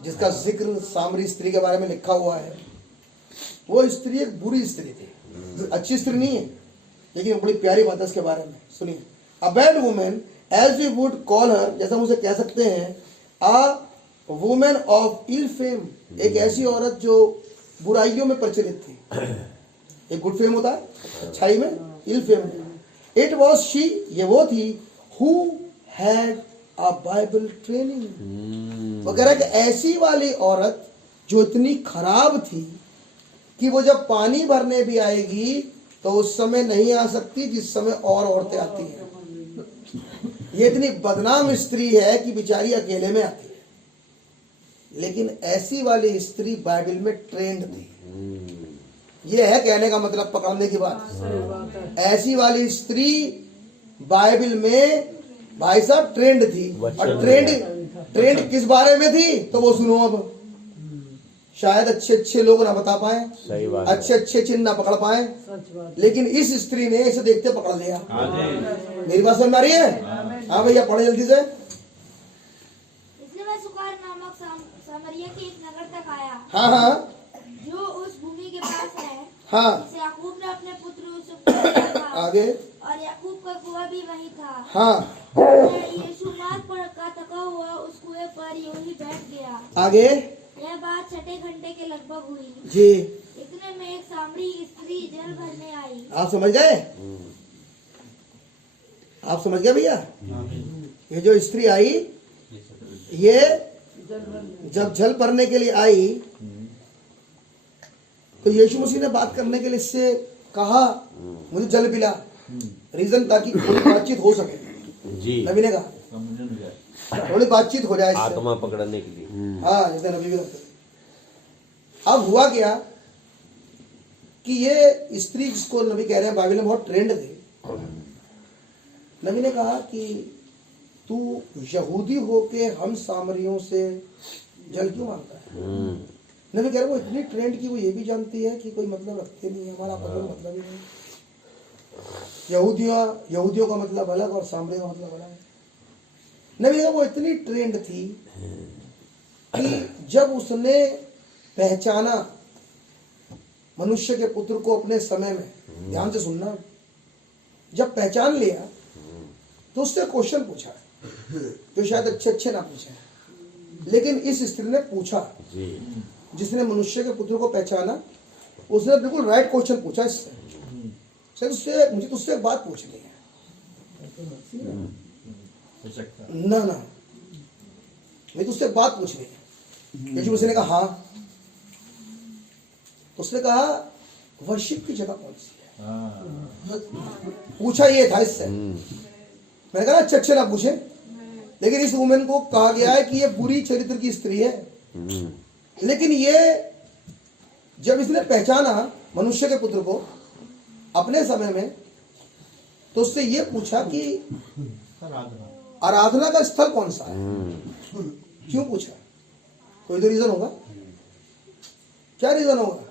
जिसका जिक्र सामरी स्त्री के बारे में लिखा हुआ है, वो स्त्री एक बुरी स्त्री थी, अच्छी स्त्री नहीं है, लेकिन बड़ी प्यारी बात है इसके बारे में। सुनिए, a bad woman as we would call her, जैसा हम उसे कह सकते हैं, a woman of ill fame, एक ऐसी औरत जो बुराइयों में प्रचलित थी। एक गुड फेम होता है अच्छाई में, इल फेम। इट वॉज शी, ये वो थी, who had a Bible training. वो कह रहा है कि ऐसी वाली औरत जो इतनी खराब थी कि वो जब पानी भरने भी आएगी तो उस समय नहीं आ सकती जिस समय और औरतें आती हैं। ये इतनी बदनाम स्त्री है कि बेचारी अकेले में आती है, लेकिन ऐसी वाली स्त्री बाइबल में ट्रेंड थी। ये है कहने का मतलब, पकड़ने की बात। ऐसी वाली स्त्री बाइबल में भाई साहब ट्रेंड थी। और ट्रेंड किस बारे में थी तो वो सुनो। अब शायद अच्छे अच्छे लोग ना बता पाए, सही बात, अच्छे अच्छे चिन्ह ना पकड़ पाए, लेकिन इस स्त्री ने इसे देखते पकड़ लिया। मेरी बात समझ आ रही है? हाँ भैया पढ़े जल्दी से। इसलिए वह सुकार नामक सामरिया के एक नगर तक आया, हाँ हाँ जो उस भूमि के पास है, हाँ, जिसे याकूब ने अपने पुत्र यूसुफ को दिया था, आगे और याकूब का कुआं भी वही था। हाँ, यीशु मार्ग पर का थका हुआ उस कुएं पर यूं ही बैठ गया। आगे यह बात 6 घंटे के लगभग हुई। जी। इतने में एक सामरी स्त्री जल भरने आई। आप समझ गए? आप समझ गए भैया? ये जो स्त्री आई, ये जब जल भरने के लिए आई तो यीशु मसीह ने बात करने के लिए इससे कहा मुझे जल पिला। रीजन ताकि थोड़ी बातचीत हो सके। जी, नबी ने कहा थोड़ी बातचीत हो जाए इससे। आत्मा पकड़ने के लिए। हाँ, जैसे नबी भी कहते हैं। अब हुआ क्या कि ये स्त्री जिसको नबी कह रहे हैं बाइबल में बहुत ट्रेंड थे। नबी ने कहा कि तू यहूदी होके हम सामरियों से जल क्यों मांगता है। नबी कह रहे वो इतनी ट्रेंड की वो ये भी जानती है कि कोई मतलब रखते नहीं है, हमारा कोई मतलब ही नहीं। यहूदियों का मतलब अलग और सामरियों का मतलब अलग है। नबी का वो इतनी ट्रेंड थी कि जब उसने पहचाना मनुष्य के पुत्र को अपने समय में, ध्यान से सुनना, जब पहचान लिया तो उससे क्वेश्चन पूछा जो शायद अच्छे ना पूछे, लेकिन इस स्त्री ने पूछा। जिसने मनुष्य के पुत्र को पहचाना उसने बिल्कुल राइट क्वेश्चन पूछा इससे। उससे मुझे तुझसे एक बात पूछनी है। ना मैं तुझसे एक बात पूछनी है। यीशु मसीह ने कहा हाँ। तो उसने कहा वर्शिप की जगह कौन सी है। पूछा ये था इससे। मैंने कहा अच्छे ना पूछे, लेकिन इस वुमेन को कहा गया है कि ये बुरी चरित्र की स्त्री है। लेकिन ये जब इसने पहचाना मनुष्य के पुत्र को अपने समय में, तो उससे ये पूछा कि आराधना का स्थल कौन सा है। क्यों पूछा? कोई तो रीजन होगा। क्या रीजन होगा?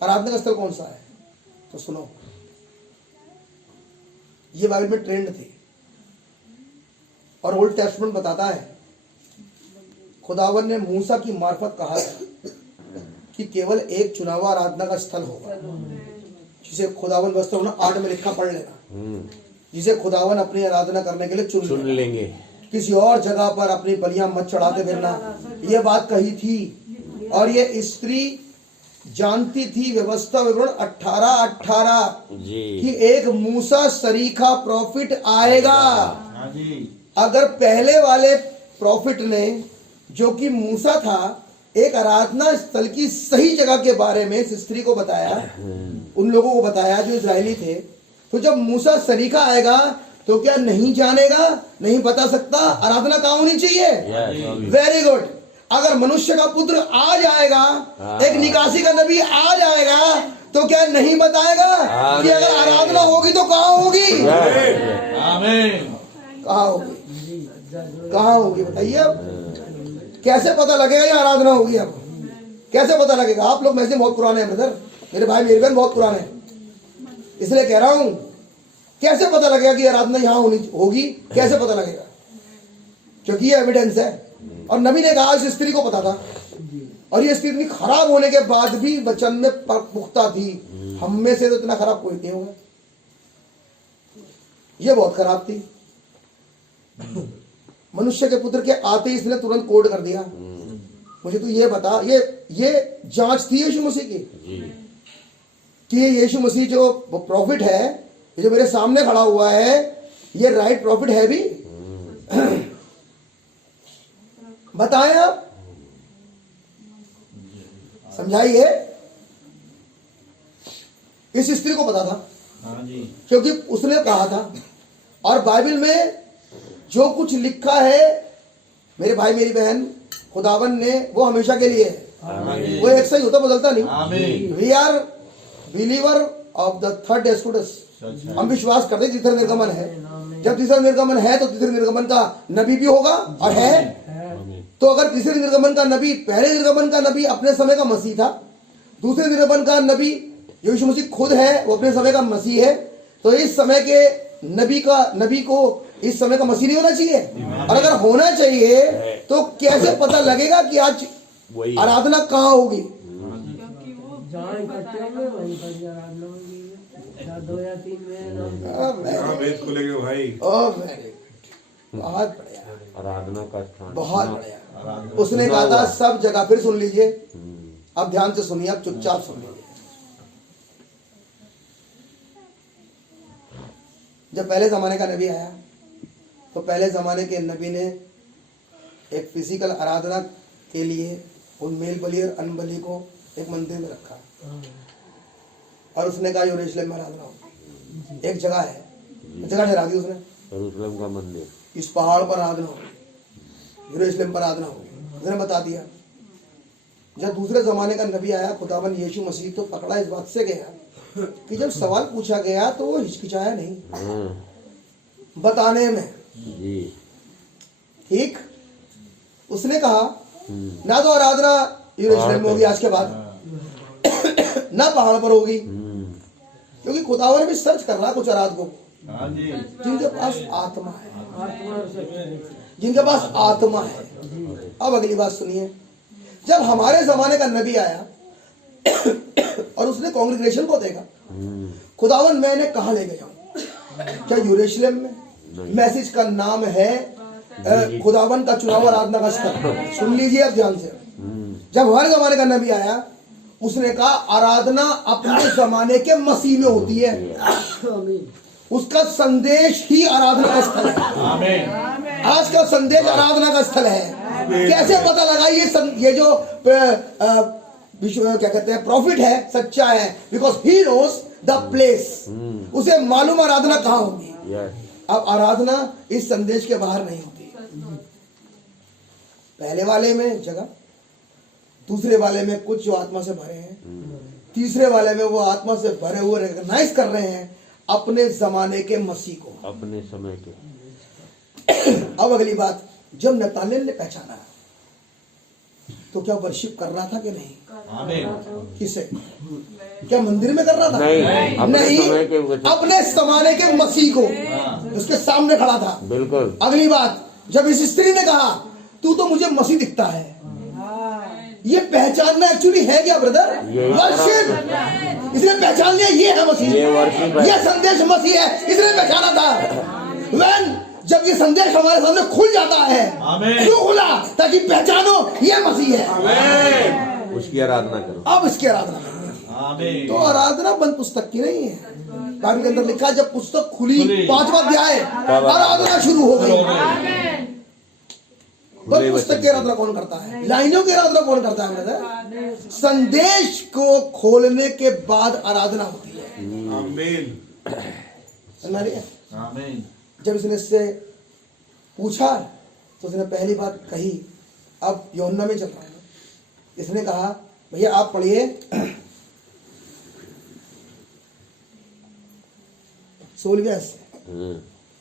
आराधना का स्थल कौन सा है? तो सुनो, ये बाइबल में ट्रेंड थी और ओल्ड टेस्टमेंट बताता है खुदावन ने मूसा की मार्फत कहा कि केवल एक चुनावा आराधना का स्थल होगा, जिसे खुदावन वस्त्र 8 में लिखा, पढ़ लेना, जिसे खुदावन अपनी आराधना करने के लिए चुन लेंगे। किसी और जगह पर अपनी बलियां मत चढ़ाते फिरना, ये बात कही थी। और ये स्त्री जानती थी व्यवस्था विवरण 18 कि एक मूसा सरीखा प्रॉफिट आएगा। अगर पहले वाले प्रॉफिट ने, जो कि मूसा था, एक आराधना स्थल की सही जगह के बारे में इस स्त्री को बताया, उन लोगों को बताया जो इजरायली थे, तो जब मूसा सरीखा आएगा तो क्या नहीं जानेगा, नहीं बता सकता आराधना कहाँ होनी चाहिए। Very good. अगर मनुष्य का पुत्र आ जाएगा, एक निकासी का नबी आ जाएगा, तो क्या नहीं बताएगा कि अगर आराधना होगी तो कहाँ होगी। कहाँ होगी, कहाँ होगी बताइए। अब कैसे पता लगेगा ये आराधना होगी? अब कैसे पता लगेगा? आप लोग मैसे बहुत पुराने हैं ब्रदर, मेरे भाई मेरी बहन बहुत पुराने हैं, इसलिए कह रहा हूं कैसे पता लगेगा कि आराधना यहाँ होगी? कैसे पता लगेगा? क्योंकि ये एविडेंस है। और नबी ने कहा इस स्त्री को पता था, और ये स्त्री इतनी खराब होने के बाद भी वचन में पुख्ता थी। हम में से तो इतना खराब कोई नहीं होगा, ये बहुत खराब थी। मनुष्य के पुत्र के आते ही इसने तुरंत कोड कर दिया। मुझे तो ये बता, ये जांच थी यीशु मसीह की कि ये यीशु मसीह जो प्रॉफिट है, ये जो मेरे सामने खड़ा हुआ है, ये राइट प्रॉफिट है भी? बताएं आप, समझाइए। इस स्त्री को पता था क्योंकि उसने कहा था। और बाइबल में जो कुछ लिखा है मेरे भाई मेरी बहन, खुदावन ने, वो हमेशा के लिए है। वो एक सही होता, बदलता नहीं। We are believer of the third exodus. हम विश्वास करते तीसरा निर्गमन है। जब तीसरा निर्गमन है तो तीसरे निर्गमन का नबी भी होगा और है। तो अगर तीसरे निर्गमन का नबी, पहले निर्गमन का नबी अपने समय का मसीह था, दूसरे निर्गमन का नबी जो यीशु मसीह खुद है वो अपने समय का मसीह है, तो इस समय के नबी को इस समय का मसीह नहीं होना चाहिए? और अगर होना चाहिए तो कैसे पता लगेगा कि आज आराधना कहाँ होगी? जहाँ इकट्ठे होंगे वहीं पर आराधना होगी, या 2 या 3 में। वेद को लेके भाई बहुत बढ़िया, आराधना का स्थान बहुत बढ़िया। उसने कहा था सब जगह, फिर सुन लीजिए, अब ध्यान से सुनिए, अब चुपचाप सुन लीजिए। जब पहले जमाने का नबी आया तो पहले जमाने के नबी ने एक फिजिकल आराधना के लिए उन मेल बलि और अन्न बलि को एक मंदिर में रखा, और उसने कहा यरूशलेम में आराधना होगी। एक जगह है, जगह ठहरा दी उसने, यरूशलेम का मंदिर, जब दूसरे जमाने का नबी आया खुदावन यीशु मसीह, तो पकड़ा इस बात से गया कि जब सवाल पूछा गया तो वो हिचकिचाया नहीं बताने में। जी। ठीक, उसने कहा ना तो आराधना यरूशलेम में होगी आज के बाद, ना पहाड़ पर होगी, क्योंकि खुदावन भी सर्च कर रहा कुछ आराधकों को हाँ जी। जिनके पास आत्मा है, आत्मा और सत्य। जिनके पास आत्मा है। अब अगली बात सुनिए, जब हमारे जमाने का नबी आया और उसने कांग्रेगेशन को देखा, खुदावन मैंने कहा ले गया हूं, क्या यरूशलेम में? मैसेज का नाम है खुदावन का चुनाव आराधना का स्थल। सुन लीजिए अब ध्यान से। जब हमारे जमाने का नबी आया, उसने कहा आराधना अपने जमाने के मसीह में होती है, उसका संदेश ही आराधना का स्थल है। आमीन। आज का संदेश आराधना का स्थल है। कैसे पता लगा ये जो क्या कहते हैं प्रॉफिट है, सच्चा है? Because he knows the place, उसे मालूम आराधना कहाँ होगी। अब आराधना इस संदेश के बाहर नहीं होती। पहले वाले में जगह, दूसरे वाले में कुछ जो आत्मा से भरे हैं, तीसरे वाले में वो आत्मा से भरे हुए रिकॉग्नाइज कर रहे हैं अपने जमाने के मसीह को, अपने समय के। अब अगली बात, जब नतानेल ने पहचाना तो क्या वर्शिप कर रहा था कि नहीं? आमीन। किसे? क्या मंदिर में कर रहा था? नहीं, अपने जमाने के मसीह को, उसके सामने खड़ा था। बिल्कुल। अगली बात, जब इस स्त्री ने कहा तू तो मुझे मसीह दिखता है, ये पहचानना एक्चुअली है क्या ब्रदर? वर्शिप। इसने पहचान लिया ये है मसीह, ये संदेश मसीह है, इसने पहचाना था। When जब ये संदेश हमारे सामने खुल जाता है, क्यों खुला? ताकि पहचानो ये मसीह है, उसकी आराधना करो। अब इसकी आराधना करो। आमीन। तो आराधना बंद पुस्तक की नहीं है। बाइबल के अंदर लिखा है जब पुस्तक खुली 5वां अध्याय, आराधना शुरू हो गई। बंद पुस्तक की आराधना कौन करता है? लाइनों की आराधना कौन करता है ब्रदर? संदेश को खोलने के बाद आराधना होती है। आमीन। समझ रही है? आमीन। जब इसने इससे पूछा तो उसने पहली बात कही, अब यूहन्ना में चल रहा है। इसने कहा भैया आप पढ़िए 16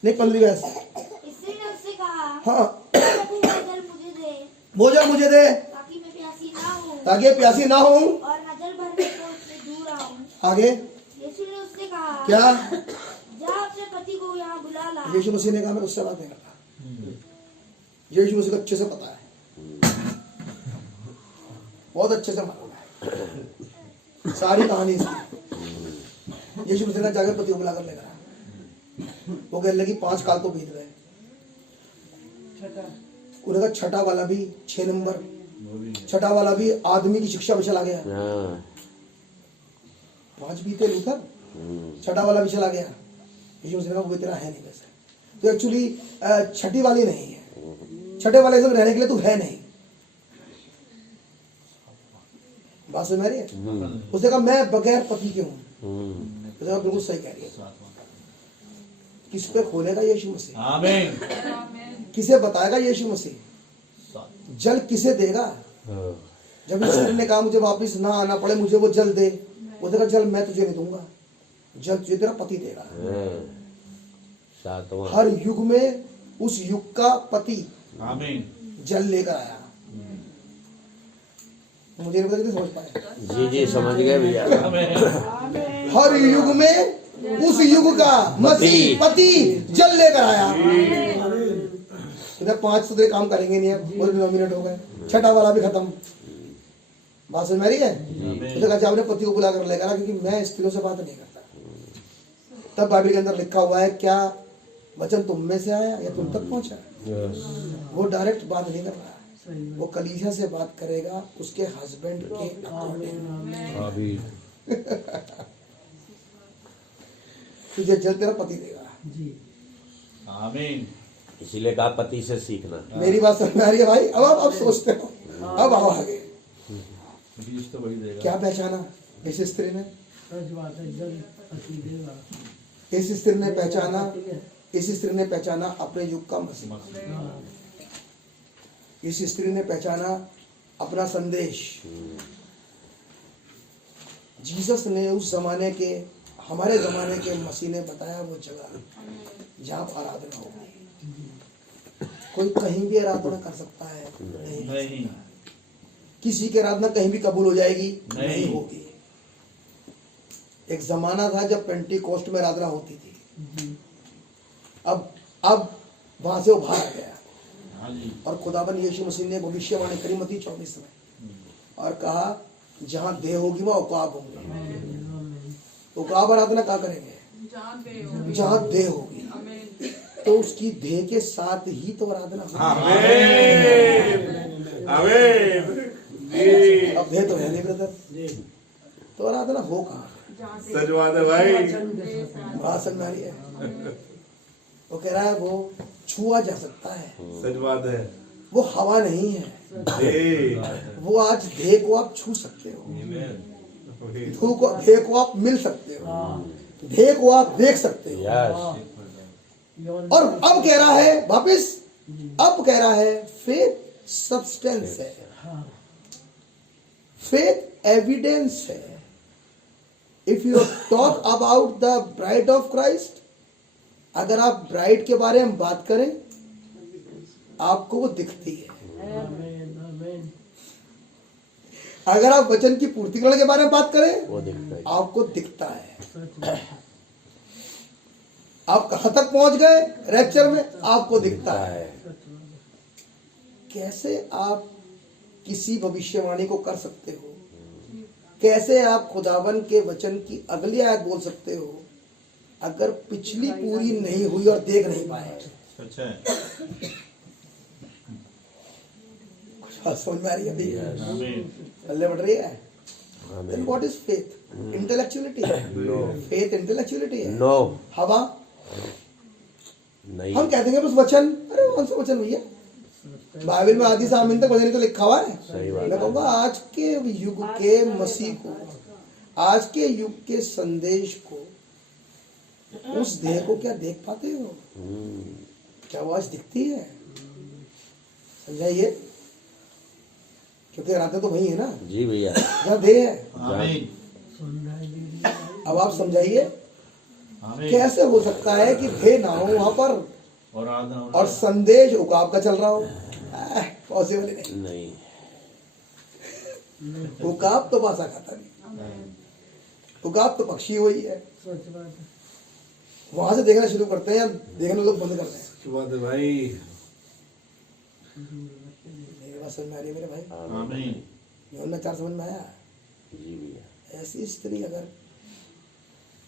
नहीं 15 स्त्री ने उससे कहा, हाँ, प्रभु वो जल मुझे दे, भोजन मुझे दे ताकि मैं प्यासी ना हूँ ताकि प्यासी ना हूं, और न जल भरने को उससे दूर आऊँ। आगे यीशु ने उससे कहा, क्या? जा अपने पति को यहाँ बुला ला। यीशु मसीह ने कहा मैं उससे बात नहीं करता। यीशु मसीह को अच्छे से पता है, बहुत अच्छे से मालूम है सारी कहानी इसकी। यीशु मसीह ने जाकर पति को बुलाकर लेकर आया। वो कहने लगी 5 काल तो बीत गए। उन्होंने कहा छठा वाला भी 6 नंबर, छठा वाला भी आदमी की शिक्षा में चला गया। 5 बीते लूथर, छठा वाला भी चला गया। यीशु मसीह ने कहा वो तेरा है नहीं वैसे, तो एक्चुअली छठी वाली नहीं है, छठे वाले सब रहने के लिए तू है नहीं। बात समझ में आ रही है? उसने कहा मैं बगैर पति के हूँ। उसने कहा बिल्कुल सही कह रही है। किस पे खोलेगा यीशु मसीह? आमीन। किसे बताएगा यीशु मसीह? जल किसे देगा? जब ईश्वर ने कहा मुझे वापस ना आना पड़े, मुझे वो जल दे, उसने कहा जल मैं तुझे नहीं दूंगा, जल तुझे तेरा पति देगा। हर युग में उस युग का पति आमीन। जल लेकर आया। मुझे नहीं पता कि समझ पाए। जी समझ गए भैया। हर युग में उस युग का मसीह पति जल लेकर आया। इधर 5 सुधरे काम करेंगे नहीं, अब 9 मिनट हो गए, छठा वाला भी खत्म। बात समझ में आ रही है? तो कहा अपने पति को बुला कर लेकर, क्योंकि मैं स्त्रियों से बात नहीं करता। तब बाइबल के अंदर लिखा हुआ है क्या वचन तुम में से आया या तुम तक पहुंचा? वो डायरेक्ट बात नहीं कर रहा, वो कलीसिया से बात करेगा उसके हस्बैंड के अकॉर्डिंग। तुझे जल तेरा पति देगा। आमीन। इसीलिए कहा पति से सीखना। मेरी बात समझ में आ रही है भाई? अब सोचते हो, अब आओ आगे। तो वही देगा। क्या पहचाना इस स्त्री ने? जल पति देगा। इस स्त्री ने पहचाना, इस स्त्री ने पहचाना अपने युग का मसीह। इस स्त्री ने पहचाना अपना संदेश जीसस ने उस जमाने के, हमारे जमाने के मसीह ने बताया वो जगह जहाँ पर आराधना होगी। कोई कहीं भी आराधना कर सकता है? नहीं। किसी की आराधना कहीं भी कबूल हो जाएगी? नहीं होगी। एक जमाना था जब पेंटिकोस्ट में आराधना होती थी। अब वहां से उभार आ गया। हाँ जी। और खुदाबंद यीशु मसीह ने भविष्यवाणी करी मत्ती 24 में और कहा जहां देह होगी वहां उकाब होंगे। उकाब आराधना कहाँ करेंगे? जहां देह होगी। तो उसकी देह के साथ ही तो आराधना होगी। आमीन जी। अब देह तो है नहीं ब्रदर, तो आराधना हो कहाँ? सच बात है भाई। बात समझ में आ रही है? वो कह रहा है वो छुआ जा सकता है, सच बात है वो हवा नहीं है। जी। वो आज देह को आप छू सकते हो, देह को आप मिल सकते हो, देह को आप देख सकते हो। और अब कह रहा है वापिस, अब कह रहा है फेथ सब्सटेंस है, फेथ एविडेंस है। If you talk about the bride of Christ, अगर आप ब्राइड के बारे में बात करें आपको वो दिखती है। अगर आप वचन की पूर्तिकरण के बारे में बात करें वो दिखता है, आपको दिखता है। आप कहां तक पहुंच गए रैप्चर में, आपको दिखता है। कैसे आप किसी भविष्यवाणी को कर सकते हो? कैसे आप खुदावन के वचन की अगली आयत बोल सकते हो अगर पिछली पूरी नहीं हुई और देख नहीं पाए? सच है। समझ में आ रही है? आमीन। पल्ले बढ़ रही है? Then what is faith? Intellectuality है। Faith intellectuality है। नो हवा नहीं। हम कहते हैं बस वचन, अरे कौन सा वचन भैया? बाइबल में आदि से आमीन तक वचन तो लिखा हुआ है। सही बात मैं कहूँगा आज के युग के मसीह को, आज के युग के संदेश को, उस देह को क्या देख पाते हो? क्या वो आज दिखती है? समझाइए, क्योंकि रातें तो वही है ना जी भैया। जहाँ देह है। आमीन। अब आप समझाइए आमीन। कैसे हो सकता है कि देह ना हो वहां पर और आराधना हो और संदेश उकाब का चल रहा हो? पॉसिबल ही नहीं। उकाब तो भाषा खाता नहीं, उकाब तो पक्षी हुई है। वहां से देखना शुरू करते हैं या देखने लोग बंद करते हैं? सच बात है भाई। मेरी बात समझ में आ रही है मेरे भाई? आमीन। यूहन्ना 4 समझ में आया? जी भैया। ऐसी स्त्री अगर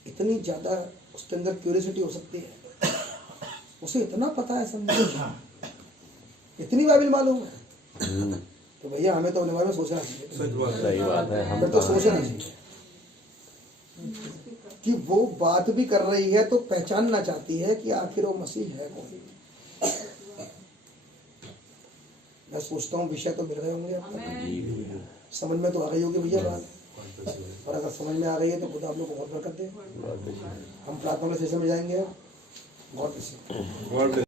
इतनी ज्यादा उसके अंदर क्यूरियोसिटी हो सकती है, उसे इतना पता है संदेश, इतनी बाइबल मालूम है, तो भैया हमें तो अपने बारे में सोचना चाहिए। सच बात है। सही बात है। हमें तो सोचना चाहिए कि वो बात भी कर रही है तो पहचानना चाहती है कि आखिर वो मसीह है कौन। मैं सोचता हूँ विषय तो मिल रहे होंगे आपको, जी भैया। समझ में तो आ गई होगी भैया बात। और अगर समझ में आ गई है तो खुदा आप लोग को और बरकत दे। हम प्रार्थना के सेशन में जाएंगे। God bless you. गॉड